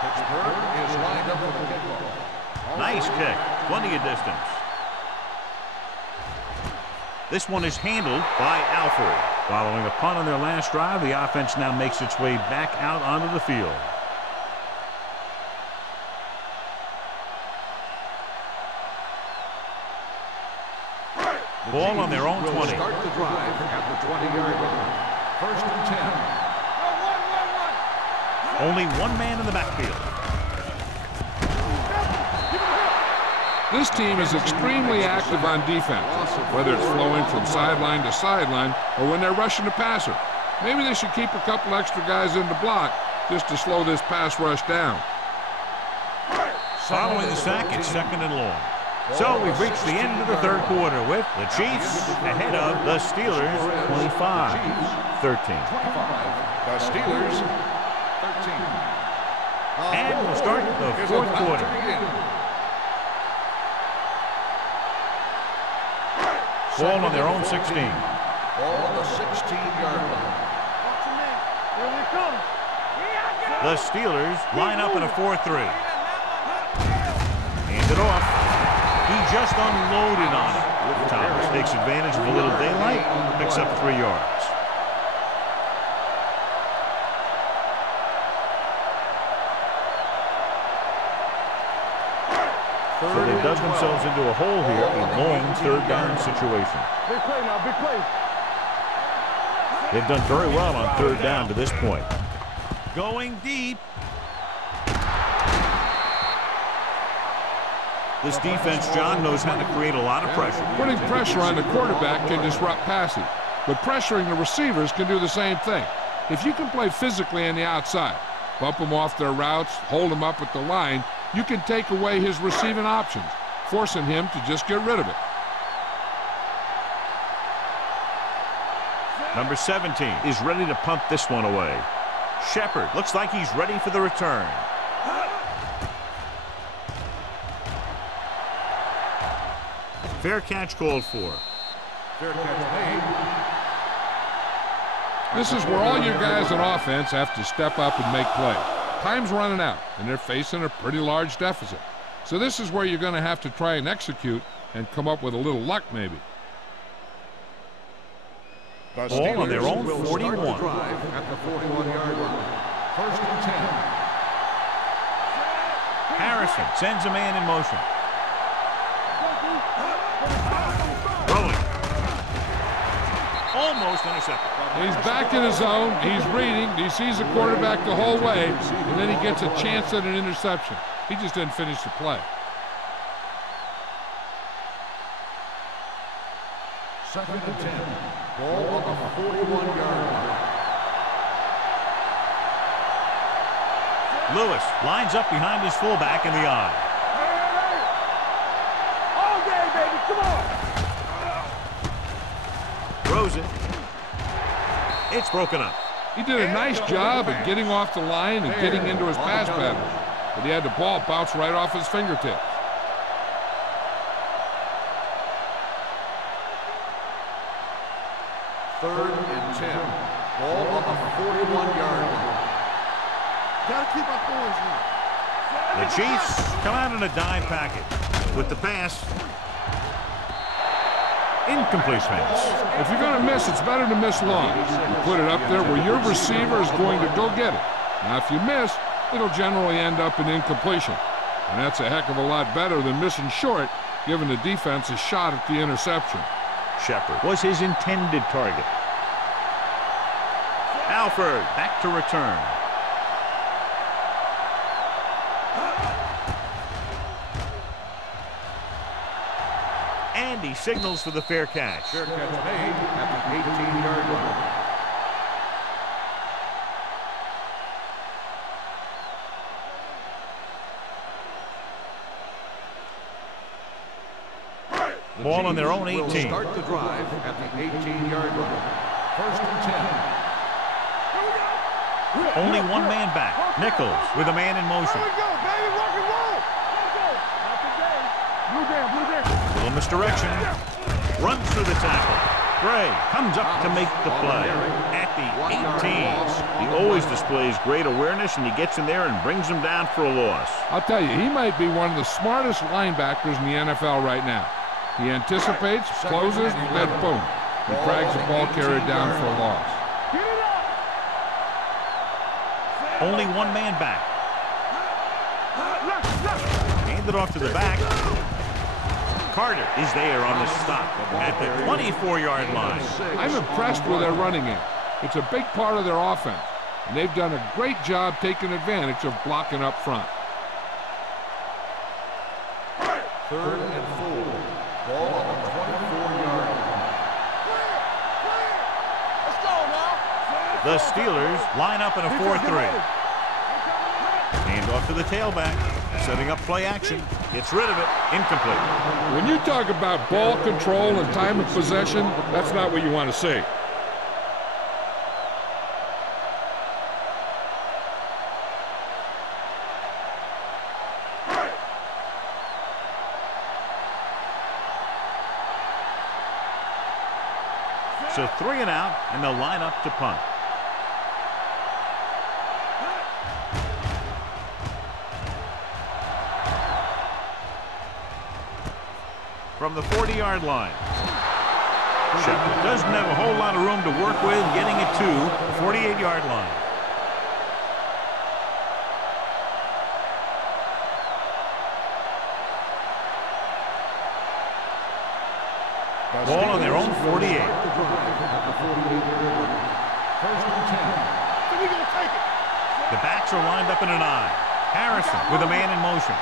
Pittsburgh is lined up for the kickoff. Nice kick. Plenty of distance. This one is handled by Alford. Following a punt on their last drive, the offense now makes its way back out onto the field. Ball on their own 20. Will start the drive at the 20-yard line. First and 10. Only one man in the backfield. This team is extremely active on defense, whether it's flowing from sideline to sideline or when they're rushing the passer. Maybe they should keep a couple extra guys in the block just to slow this pass rush down. Following the sack, it's second and long. So we've reached the end of the third quarter with the Chiefs ahead of the Steelers 25-13. The Steelers 13. And we'll start the fourth quarter. Ball on their own 16. Ball on the 16-yard line. Here we come. The Steelers line up in a 4-3. Hand it off. He just unloaded on it. Thomas takes advantage of a little daylight, picks up 3 yards. So they dug themselves into a hole here, a long third down situation. Big play now, big play. They've done very well on third down to this point. Going deep. This defense, John, knows how to create a lot of pressure. Putting pressure on the quarterback can disrupt passing, but pressuring the receivers can do the same thing. If you can play physically on the outside, bump them off their routes, hold them up at the line, you can take away his receiving options, forcing him to just get rid of it. Number 17 is ready to punt this one away. Shepard looks like he's ready for the return. Fair catch called for. Fair catch made. This is where all your guys on offense have to step up and make plays. Time's running out, and they're facing a pretty large deficit. So this is where you're going to have to try and execute and come up with a little luck, maybe. The Ball on their own will 41. start the drive at the 41-yard line. First and 10. Harrison sends a man in motion. Throwing. Almost intercepted. He's back in his zone. He's reading. He sees the quarterback the whole way, and then he gets a chance at an interception. He just didn't finish the play. Second and 10. Ball on the 41-yard line. Lewis lines up behind his fullback in the eye. All day, baby, come on. Throws it. It's broken up. He did a nice job of getting off the line and getting into his pass pattern, but he had the ball bounce right off his fingertips. Third and 10. Ball on the 41-yard line. Gotta keep our boys here. The Chiefs come out in a dime package with the pass. Incomplete pass. If you're going to miss, it's better to miss long. You put it up there where your receiver is going to go get it. Now, if you miss, it'll generally end up in incompletion. And that's a heck of a lot better than missing short giving the defense a shot at the interception. Shepard was his intended target. Alford back to return. And he signals for the fair catch. Fair catch made at the 18-yard line. Ball on their own 18. Will start the drive at the 18-yard line. First and 10. Only one man back. Nichols with a man in motion. Here we go, baby. Rock and roll. Let's go. Not today. Blue down, blue down. Little misdirection. Runs through the tackle. Gray comes up to make the play at the 18. He always displays great awareness, and he gets in there and brings him down for a loss. I'll tell you, he might be one of the smartest linebackers in the NFL right now. He anticipates, closes, then boom. He drags the ball carrier down for a loss. Get it up. Only one man back. Left. Handed off to the back. Carter is there on the stop at the 24-yard line. I'm impressed with their running game. It's a big part of their offense, and they've done a great job taking advantage of blocking up front. Third and 4. Ball on the 24-yard line. Let's go now. The Steelers line up in a 4-3. Hand off to the tailback. Setting up play action. Gets rid of it. Incomplete. When you talk about ball control and time of possession, that's not what you want to see. So 3 and out, and they'll line up to punt. From the 40-yard line. Shepard doesn't have a whole lot of room to work with, getting it to the 48-yard line. Ball on their own 48. The backs are lined up in an I. Harrison with a man in motion.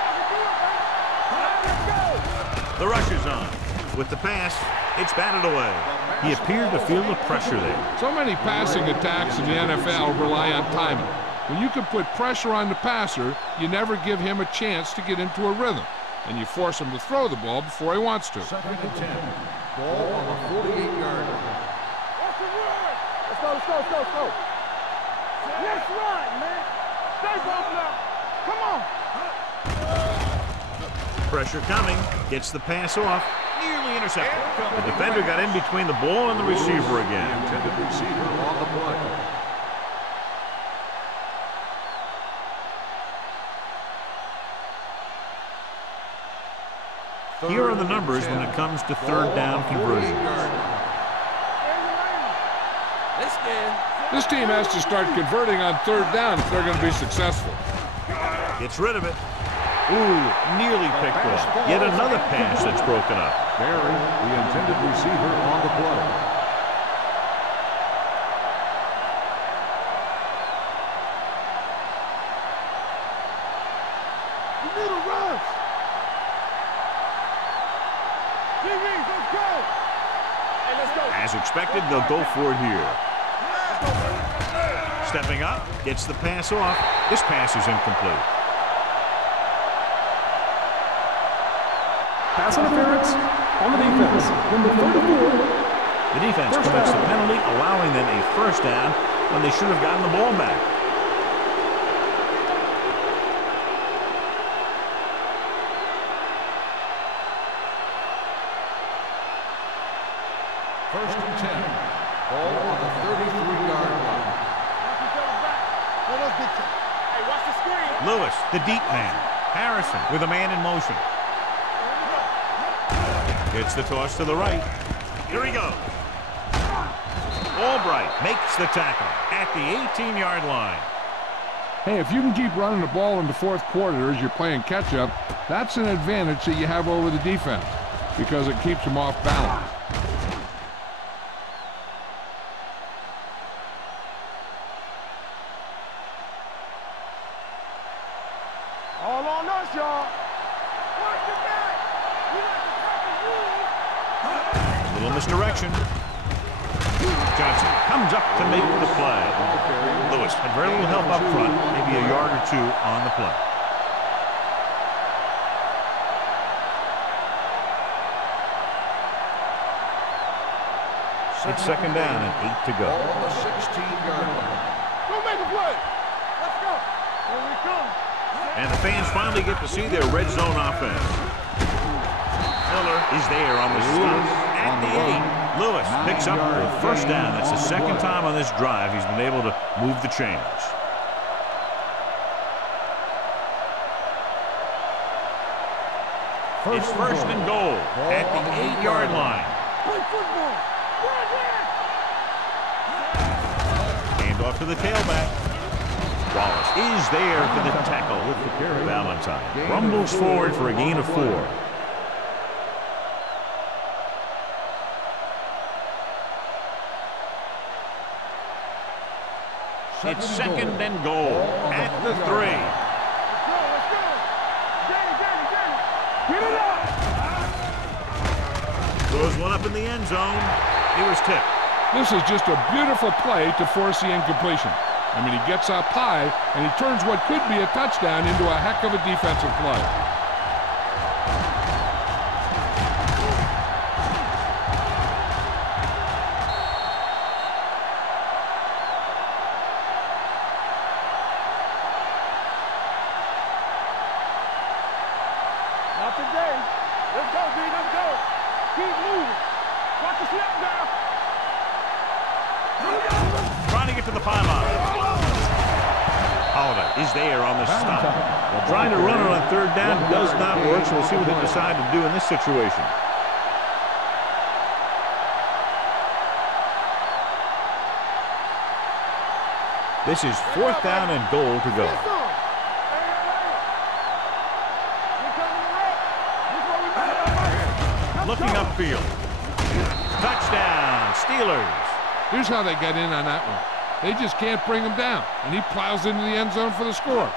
The rush is on. With the pass, it's batted away. He appeared to feel the pressure there. So many passing attacks in the NFL rely on timing. When you can put pressure on the passer, you never give him a chance to get into a rhythm, and you force him to throw the ball before he wants to. Second and 10. Ball on the 48-yard line. Let's go. Let's run, man. Stay both now. Come on. Pressure coming. Gets the pass off. Nearly intercepted. The defender got in between the ball and the receiver again. Intended receiver on the play. Here are the numbers when it comes to third down conversions. This team has to start converting on third down if they're going to be successful. Gets rid of it. Ooh, nearly picked off. Yet another pass that's broken up. Barry, the intended receiver on the play. You need a rush. Let's go. Hey, let's go. As expected, they'll go for it here. Stepping up, gets the pass off. This pass is incomplete. Pass interference on the defense. Number 34. The defense commits the penalty, allowing them a first down when they should have gotten the ball back. First and 10. Ball on the 33-yard line. Hey, watch the screen. Lewis, the deep man. Harrison with a man in motion. Gets the toss to the right. Here he goes. Albright makes the tackle at the 18-yard line. Hey, if you can keep running the ball in the fourth quarter as you're playing catch-up, that's an advantage that you have over the defense because it keeps them off balance. All on us, y'all. Watch your back. We like to crack the rules. A little misdirection. Johnson comes up to make the play. Lewis had very little help up front, maybe a yard or two on the play. It's second down and 8 to go. Ball on the 16-yard line. Go make a play. Let's go. Here we come. And the fans finally get to see their red zone offense. Miller is there on the stop at the 8. Lewis picks up the first down. That's the second time on this drive he's been able to move the chains. It's first and goal at the 8-yard line. Play football. Hand off to the tailback. Wallace is there for the tackle. Valentine rumbles forward for a gain of 4. It's second and goal at the 3. Let's go. Get it up. Throws one up in the end zone. He was tipped. This is just a beautiful play to force the incompletion. I mean, he gets up high, and he turns what could be a touchdown into a heck of a defensive play. Not today. Let's go, B. Let's go. Keep moving. Watch the snap down. Trying to get to the pylon. Holiday is there on the stop. Trying to run it on third down does not work, so we'll see what they decide to do in this situation. This is fourth down and goal to go. Looking upfield. Touchdown, Steelers. Here's how they get in on that one. They just can't bring him down, and he plows into the end zone for the score.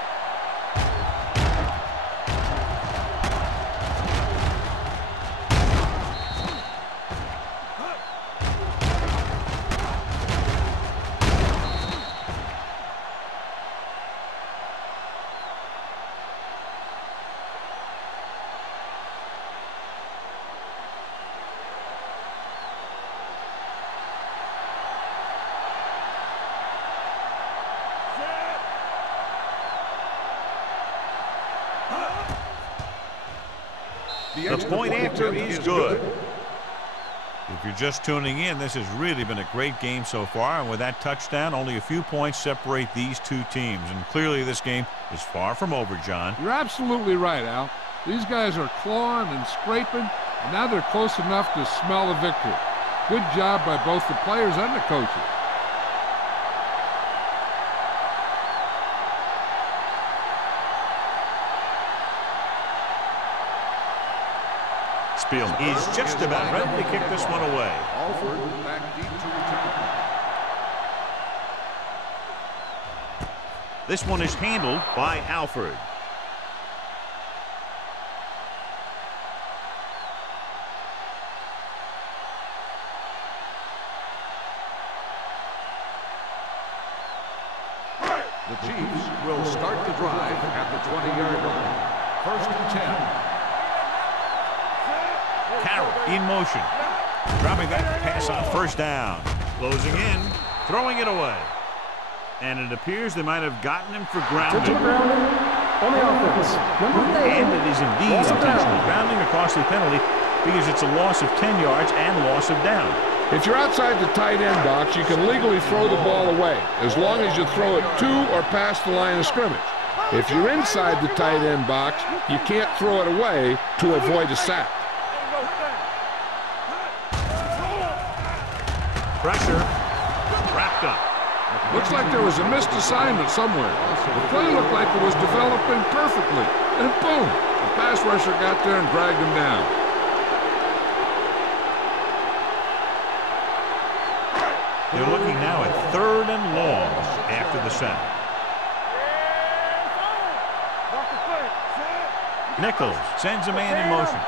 The point after is good. If you're just tuning in, this has really been a great game so far, and with that touchdown, only a few points separate these two teams, and clearly this game is far from over, John. You're absolutely right, Al. These guys are clawing and scraping, and now they're close enough to smell a victory. Good job by both the players and the coaches. Spielman is just about ready to kick this one away. Alford back deep to return. This one is handled by Alford. The Chiefs will start the drive at the 20-yard line. First and 10. Carroll in motion. Dropping that pass on first down. Closing in. Throwing it away. And it appears they might have gotten him for grounding. On the offense, number 4. And it is indeed intentional grounding, a costly penalty, because it's a loss of 10 yards and loss of down. If you're outside the tight end box, you can legally throw the ball away, as long as you throw it to or past the line of scrimmage. If you're inside the tight end box, you can't throw it away to avoid a sack. Pressure. Wrapped up. Looks like there was a missed assignment somewhere. The play looked like it was developing perfectly. And boom, the pass rusher got there and dragged him down. They're looking now at 3rd and long after the sack. Nichols sends a man in motion.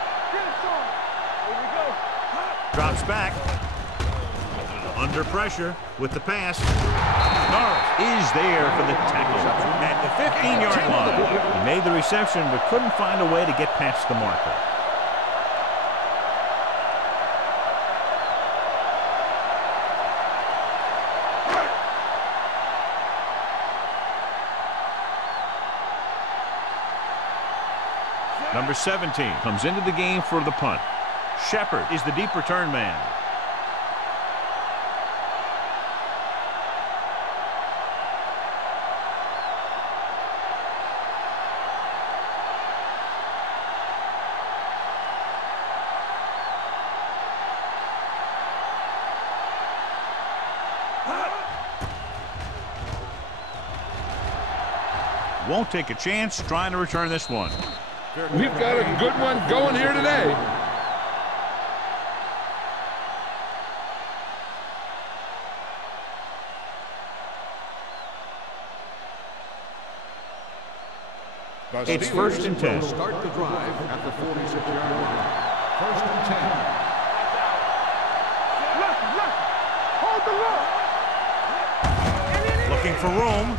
Drops back. Under pressure with the pass. Norris is there for the tackle at the 15-yard line. He made the reception but couldn't find a way to get past the marker. Number 17 comes into the game for the punt. Shepard is the deep return man. Won't take a chance trying to return this one. We've got a good one going here today. It's 1st and 10. Start the drive at the 46-yard line. 1st and 10. Looking for room.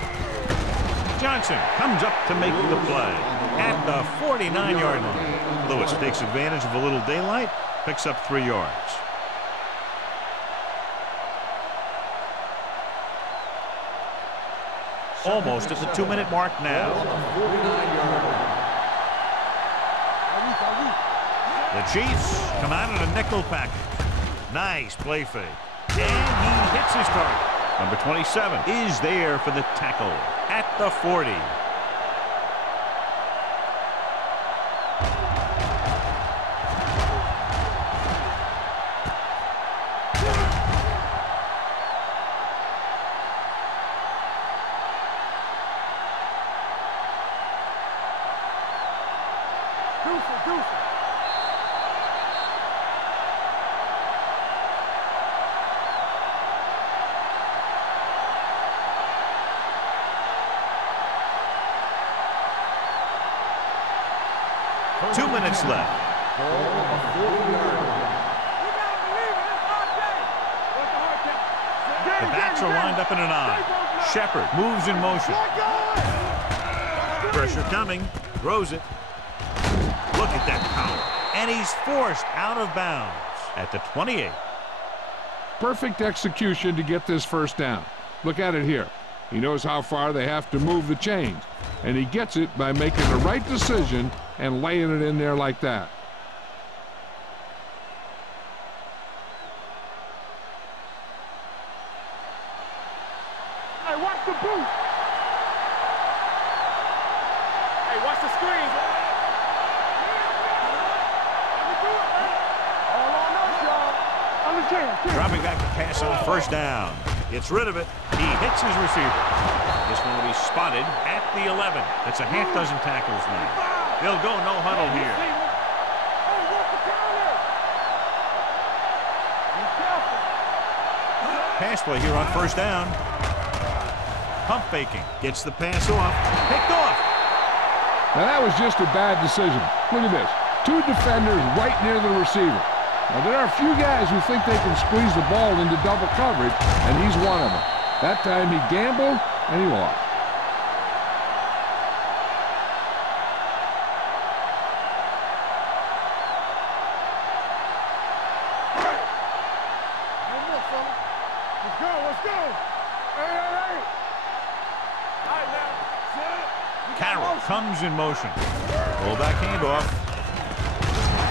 Johnson comes up to make the play at the 49-yard line. Lewis takes advantage of a little daylight, picks up 3 yards. Almost at the 2-minute mark now. The Chiefs come out in a nickel package. Nice play fake. And he hits his target. Number 27 is there for the tackle at the 40. Minutes left. The backs are lined up in an I. Shepard moves in motion. Pressure coming. Throws it. Look at that power. And he's forced out of bounds at the 28. Perfect execution to get this first down. Look at it here. He knows how far they have to move the chains. And he gets it by making the right decision and laying it in there like that. Hey, watch the boot. Hey, watch the screen. All on us, y'all. Dropping back to pass on 1st down. Gets rid of it. He hits his receiver. This one will be spotted at the 11. That's a half dozen tackles now. They'll go no huddle here. Pass play here on 1st down. Pump faking. Gets the pass off. Picked off. Now that was just a bad decision. Look at this. 2 defenders right near the receiver. Now there are a few guys who think they can squeeze the ball into double coverage, and he's one of them. That time he gambled, and he lost. Carroll comes in motion. Fullback handoff.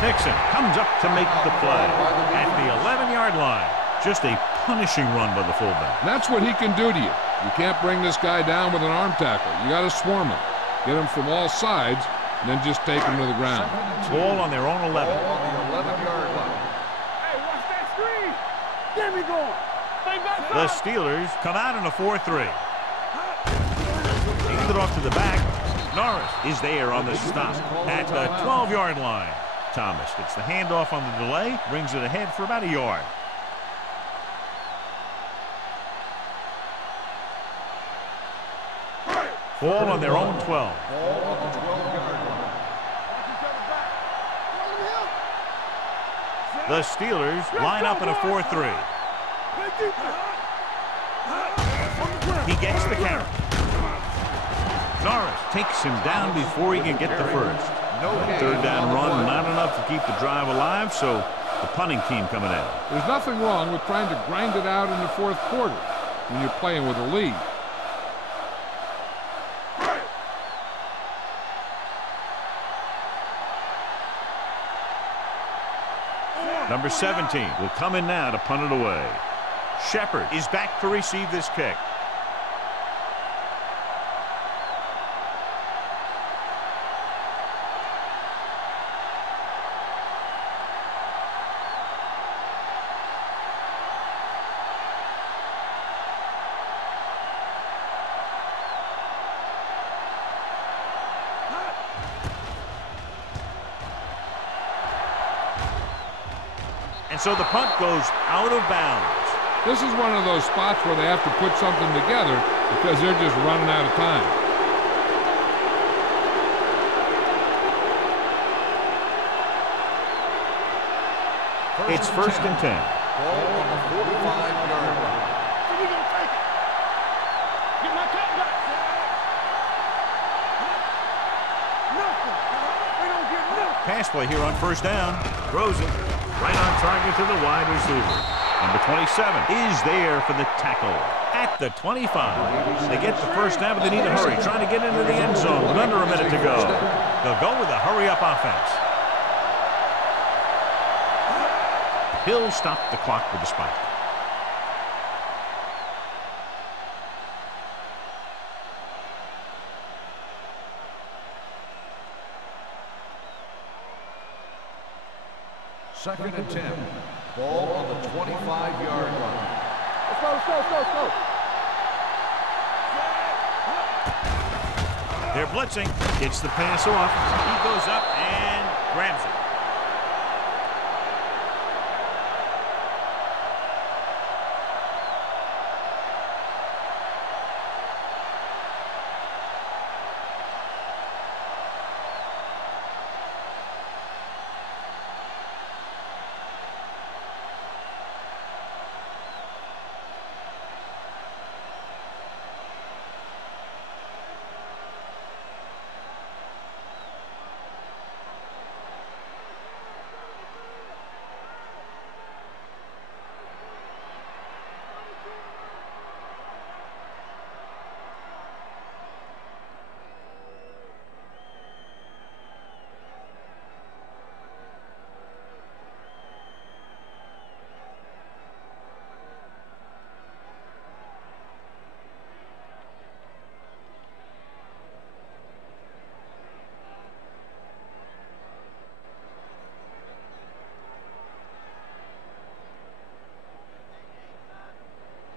Nixon comes up to make the play at the 11-yard line. Just a punishing run by the fullback. That's what he can do to you. You can't bring this guy down with an arm tackle. You got to swarm him. Get him from all sides, and then just take him to the ground. Ball on their own 11. Ball on the 11-yard line. Hey, watch that screen. Get me going. Stay back. The Steelers come out in a 4-3. Hand it off to the back. Norris is there on the stop at the 12-yard line. Thomas gets the handoff on the delay, brings it ahead for about a yard. Ball on their own 12. Ball on the 12-yard line. The Steelers line up in a 4-3. He gets the carry. Norris takes him down before he can get the first. Third down run, not enough to keep the drive alive, so the punting team coming in. There's nothing wrong with trying to grind it out in the fourth quarter when you're playing with a lead. Number 17 will come in now to punt it away. Shepard is back to receive this kick. So the punt goes out of bounds. This is one of those spots where they have to put something together because they're just running out of time. It's first and 10. Ball on the 45-yard line. We gonna take it. Get my top back. Nothing. We don't get nothing. Pass play here on first down. Throws it. Right on target to the wide receiver. Number 27 is there for the tackle at the 25. They get the first down, but they need to hurry. Trying to get into the end zone with under a minute to go. They'll go with a hurry-up offense. He'll stop the clock with the spike. Second and 10. Ball on the 25-yard line. Let's go. They're blitzing. Gets the pass off. He goes up and grabs it.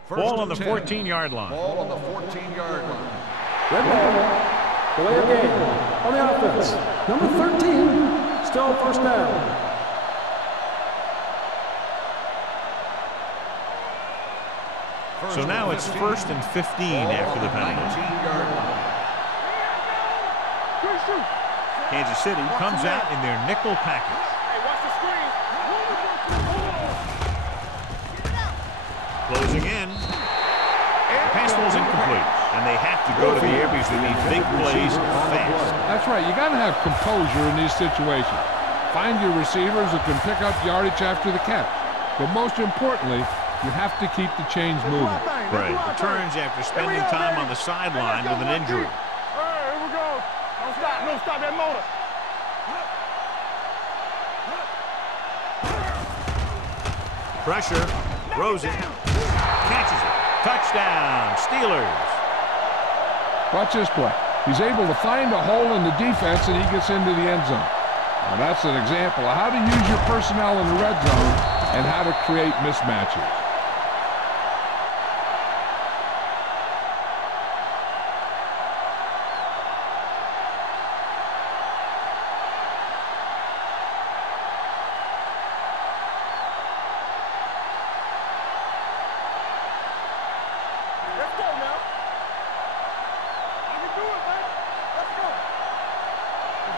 Ball on the 14-yard line. Ball on the 14-yard line. Red ball. Delay of game. On the offense. Number 13. Still first down. So now it's first and 15 after the penalty. 19-yard line. Kansas City comes out in their nickel package. Hey, watch the screen. Closing in. Pass ball's incomplete. And they have to go to the air because they need big plays fast. That's right. You got to have composure in these situations. Find your receivers who can pick up yardage after the catch. But most importantly, you have to keep the chains moving. Right. Returns after spending time on the sideline with an injury. All right, here we go. Don't stop that motor. Pressure. Throws it. Catches it. Touchdown, Steelers. Watch this play. He's able to find a hole in the defense and he gets into the end zone. Now that's an example of how to use your personnel in the red zone and how to create mismatches.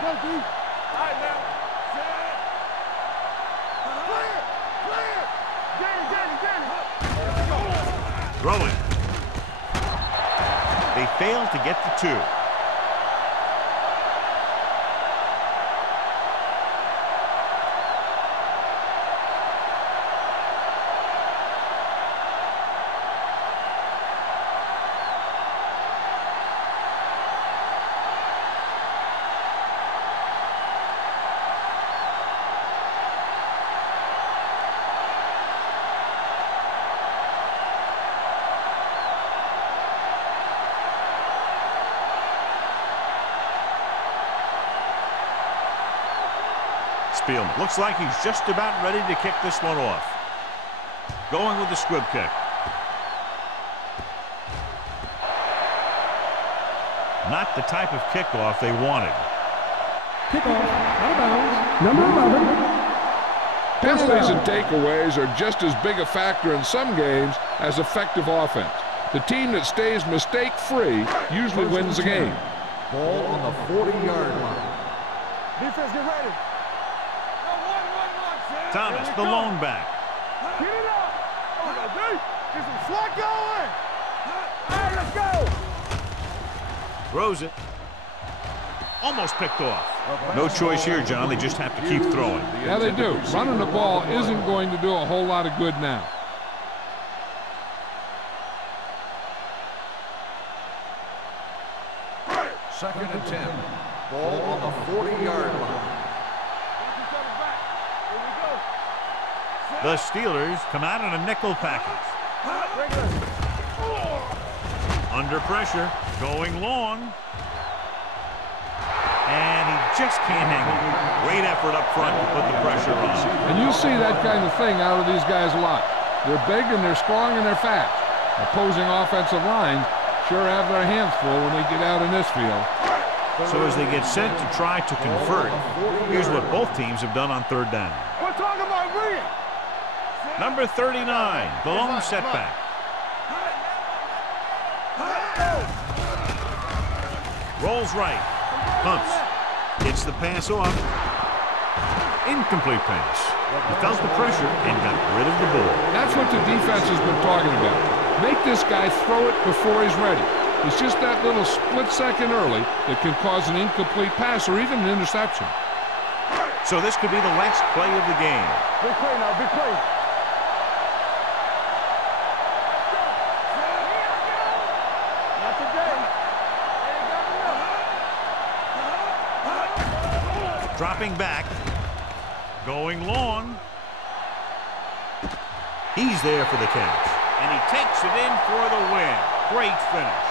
All right, now. Set. Clear. Danny. Throwing. They fail to get the 2. Spielman looks like he's just about ready to kick this one off. Going with the squib kick. Not the type of kickoff they wanted. Kickoff, out of bounds, number 11. Penalties and takeaways are just as big a factor in some games as effective offense. The team that stays mistake-free usually wins the game. Ball on the 40-yard line. Defense, get ready. Thomas, the lone back. Get it up. Oh, no, dude. Get some slack going. All right, let's go. Throws it. Almost picked off. No choice here, John. They just have to keep throwing. Yeah, they do. Running the ball isn't going to do a whole lot of good now. Second and 10. Ball on the 40-yard line. The Steelers come out in a nickel package. Under pressure, going long. And he just can't hang on. Great effort up front to put the pressure on. And you see that kind of thing out of these guys a lot. They're big and they're strong and they're fast. Opposing offensive lines sure have their hands full when they get out in this field. So as they get set to try to convert, here's what both teams have done on 3rd down. We're talking about ring. Number 39, the lone setback. Rolls right. Pumps. Gets the pass off. Incomplete pass. He felt the pressure and got rid of the ball. That's what the defense has been talking about. Make this guy throw it before he's ready. It's just that little split second early that can cause an incomplete pass or even an interception. So this could be the last play of the game. Big play now, big play. Not today. Dropping back. Going long. He's there for the catch. And he takes it in for the win. Great finish.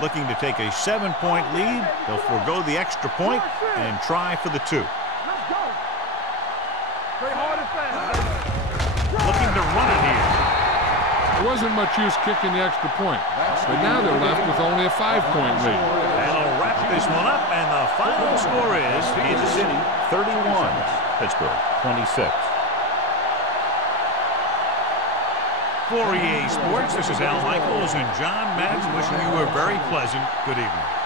Looking to take a 7-point lead. They'll forego the extra point and try for the 2. Let's go. Play hard and fast. Looking to run it here. There wasn't much use kicking the extra point, but now they're left with only a 5-point lead. That'll wrap this one up, and the final score is Kansas City 31, Pittsburgh 26. For EA Sports, this is Al Michaels and John Madden wishing you a very pleasant good evening.